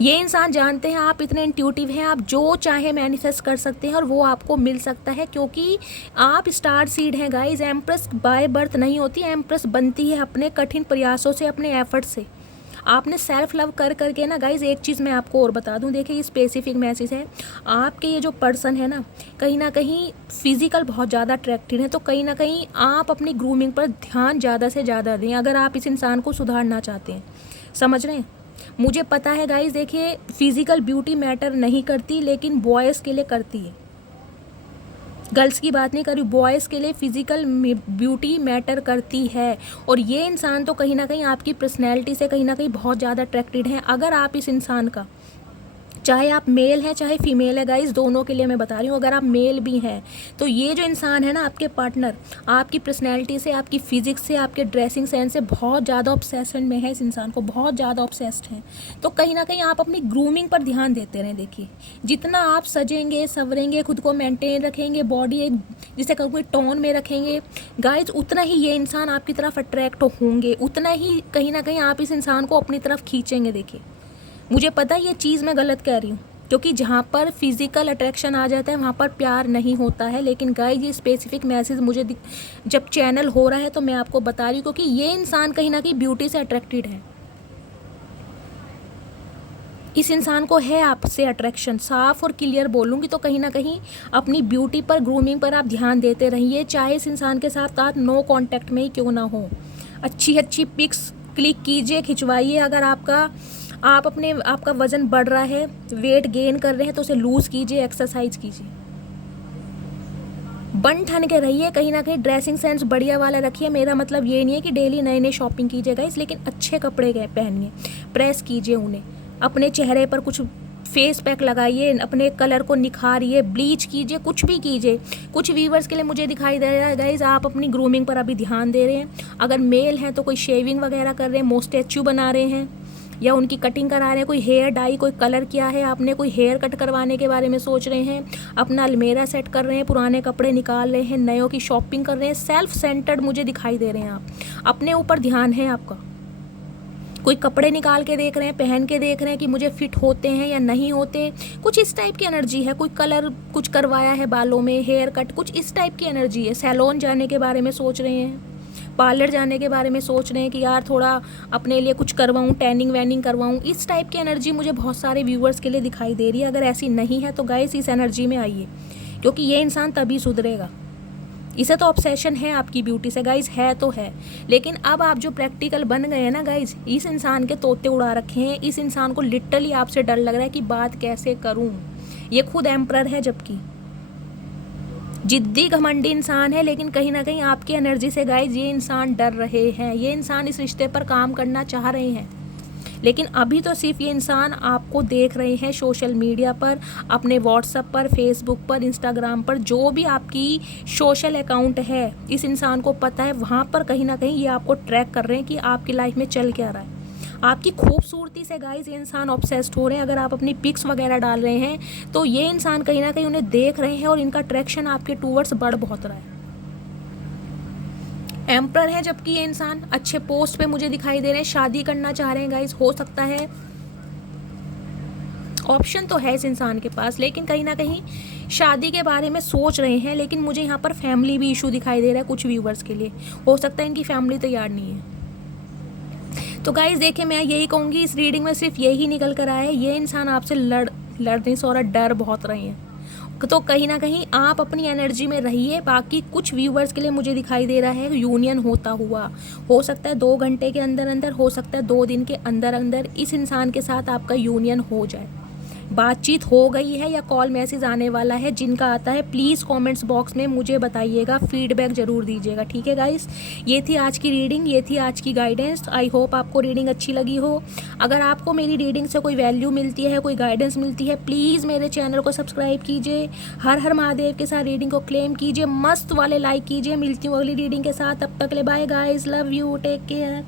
ये इंसान जानते हैं आप इतने इंट्यूटिव हैं, आप जो चाहे मैनिफेस्ट कर सकते हैं और वो आपको मिल सकता है, क्योंकि आप स्टार सीड हैं गाइज। एम्प्रेस बाय बर्थ नहीं होती, एम्प्रेस बनती है अपने कठिन प्रयासों से, अपने एफर्ट से। आपने सेल्फ लव कर करके ना गाइज, एक चीज़ मैं आपको और बता दूं, देखिए ये स्पेसिफिक मैसेज है। आपके ये जो पर्सन है ना कहीं फिजिकल बहुत ज़्यादा अट्रैक्टेड है, तो कहीं ना कहीं आप अपनी ग्रूमिंग पर ध्यान ज़्यादा से ज़्यादा दें अगर आप इस इंसान को सुधारना चाहते हैं। समझ रहे हैं? मुझे पता है गाइज, देखिए फिजिकल ब्यूटी मैटर नहीं करती, लेकिन बॉयज़ के लिए करती है। गर्ल्स की बात नहीं कर रही, बॉयज़ के लिए फिजिकल ब्यूटी मैटर करती है। और ये इंसान तो कहीं ना कहीं आपकी पर्सनैलिटी से कहीं ना कहीं बहुत ज़्यादा अट्रैक्टेड है। अगर आप इस इंसान का, चाहे आप मेल हैं चाहे फीमेल है गाइज, दोनों के लिए मैं बता रही हूँ, अगर आप मेल भी हैं तो ये जो इंसान है ना आपके पार्टनर, आपकी पर्सनैलिटी से, आपकी फिजिक्स से, आपके ड्रेसिंग सेंस से बहुत ज़्यादा ऑब्सेशन में है। इस इंसान को बहुत ज़्यादा ऑब्सेस्ड है। तो कहीं ना कहीं आप अपनी ग्रूमिंग पर ध्यान देते रहें। देखिए जितना आप सजेंगे, संवरेंगे, खुद को मेंटेन रखेंगे, बॉडी एक जिसे कहूँगी टोन में रखेंगे गाइज, उतना ही ये इंसान आपकी तरफ अट्रैक्ट होंगे, उतना ही कहीं ना कहीं आप इस इंसान को अपनी तरफ खींचेंगे। देखिए मुझे पता है ये चीज़ मैं गलत कह रही हूँ, क्योंकि जहाँ पर फिजिकल अट्रैक्शन आ जाता है वहाँ पर प्यार नहीं होता है। लेकिन गाइस ये स्पेसिफिक मैसेज मुझे जब चैनल हो रहा है तो मैं आपको बता रही हूँ, क्योंकि ये इंसान कहीं ना कहीं ब्यूटी से अट्रैक्टेड है। इस इंसान को है आपसे अट्रैक्शन, साफ और क्लियर बोलूँगी तो कहीं ना कहीं अपनी ब्यूटी पर, ग्रूमिंग पर आप ध्यान देते रहिए, चाहे इस इंसान के साथ आप नो कांटेक्ट में ही क्यों ना हो। अच्छी अच्छी पिक्स क्लिक कीजिए, खिंचवाइए। अगर आपका वज़न बढ़ रहा है, वेट गेन कर रहे हैं, तो उसे लूज़ कीजिए, एक्सरसाइज कीजिए, बन ठन के रहिए। कहीं ना कहीं ड्रेसिंग सेंस बढ़िया वाला रखिए। मेरा मतलब ये नहीं है कि डेली नए नए शॉपिंग कीजिएगा इस, लेकिन अच्छे कपड़े गए पहनिए, प्रेस कीजिए उन्हें, अपने चेहरे पर कुछ फेस पैक लगाइए, अपने कलर को निखारिए, ब्लीच कीजिए, कुछ भी कीजिए। कुछ व्यूवर्स के लिए मुझे दिखाई दे रहा है गाइज आप अपनी ग्रूमिंग पर अभी ध्यान दे रहे हैं। अगर मेल हैं तो कोई शेविंग वगैरह कर रहे हैं, मोस्टैचू बना रहे हैं या उनकी कटिंग करा रहे हैं, कोई हेयर डाई, कोई कलर किया है आपने, कोई हेयर कट करवाने के बारे में सोच रहे हैं, अपना अलमेरा सेट कर रहे हैं, पुराने कपड़े निकाल रहे हैं, नयों की शॉपिंग कर रहे हैं, सेल्फ सेंटर्ड मुझे दिखाई दे रहे हैं आप, अपने ऊपर ध्यान है आपका। कोई कपड़े निकाल के देख रहे हैं, पहन के देख रहे हैं कि मुझे फिट होते हैं या नहीं होते, कुछ इस टाइप की एनर्जी है। कोई कलर कुछ करवाया है बालों में, हेयर कट, कुछ इस टाइप की एनर्जी है। सैलून जाने के बारे में सोच रहे हैं, पार्लर जाने के बारे में सोच रहे हैं कि यार थोड़ा अपने लिए कुछ करवाऊँ, टैनिंग वैनिंग करवाऊँ, इस टाइप की एनर्जी मुझे बहुत सारे व्यूवर्स के लिए दिखाई दे रही है। अगर ऐसी नहीं है तो गाइस इस एनर्जी में आइए, क्योंकि ये इंसान तभी सुधरेगा। इसे तो ऑब्सेशन है आपकी ब्यूटी से गाइज, है तो है, लेकिन अब आप जो प्रैक्टिकल बन गए हैं ना गाइज, इस इंसान के तोते उड़ा रखे हैं। इस इंसान को लिटरली आपसे डर लग रहा है कि बात कैसे करूं। ये खुद एम्परर है, जबकि जिद्दी घमंडी इंसान है, लेकिन कहीं ना कहीं आपकी एनर्जी से गाइज ये इंसान डर रहे हैं। ये इंसान इस रिश्ते पर काम करना चाह रहे हैं, लेकिन अभी तो सिर्फ ये इंसान आपको देख रहे हैं सोशल मीडिया पर, अपने व्हाट्सएप पर, फेसबुक पर, इंस्टाग्राम पर, जो भी आपकी सोशल अकाउंट है, इस इंसान को पता है वहाँ पर कहीं ना कहीं ये आपको ट्रैक कर रहे हैं कि आपकी लाइफ में चल क्या रहा है। आपकी खूबसूरती से गाइज ये इंसान ऑब्सेस्ड हो रहे हैं। अगर आप अपनी पिक्स वगैरह डाल रहे हैं तो ये इंसान कहीं ना कहीं उन्हें देख रहे हैं और इनका अट्रैक्शन आपके टूवर्ड्स बढ़ बहुत रहा है। एम्परर है, जबकि ये इंसान अच्छे पोस्ट पे मुझे दिखाई दे रहे हैं, शादी करना चाह रहे हैं गाइज, हो सकता है, ऑप्शन तो है इस इंसान के पास, लेकिन कहीं ना कहीं शादी के बारे में सोच रहे हैं। लेकिन मुझे यहाँ पर फैमिली भी इशू दिखाई दे रहा है कुछ व्यूवर्स के लिए, हो सकता है इनकी फैमिली तैयार नहीं है। तो गाइज देखिए, मैं यही कहूँगी, इस रीडिंग में सिर्फ यही निकल कर आया है, ये इंसान आपसे डर बहुत रहे हैं। तो कहीं ना कहीं आप अपनी एनर्जी में रहिए। बाकी कुछ व्यूवर्स के लिए मुझे दिखाई दे रहा है यूनियन होता हुआ, हो सकता है 2 घंटे के अंदर अंदर, हो सकता है 2 दिन के अंदर अंदर इस इंसान के साथ आपका यूनियन हो जाए। बातचीत हो गई है या कॉल मैसेज आने वाला है, जिनका आता है प्लीज़ कमेंट्स बॉक्स में मुझे बताइएगा, फीडबैक ज़रूर दीजिएगा। ठीक है गाइस, ये थी आज की रीडिंग, ये थी आज की गाइडेंस। आई होप आपको रीडिंग अच्छी लगी हो। अगर आपको मेरी रीडिंग से कोई वैल्यू मिलती है, कोई गाइडेंस मिलती है, प्लीज़ मेरे चैनल को सब्सक्राइब कीजिए, हर हर महादेव के साथ रीडिंग को क्लेम कीजिए, मस्त वाले लाइक कीजिए। मिलती हूँ अगली रीडिंग के साथ, तब तक ले bye guys, love you, take care.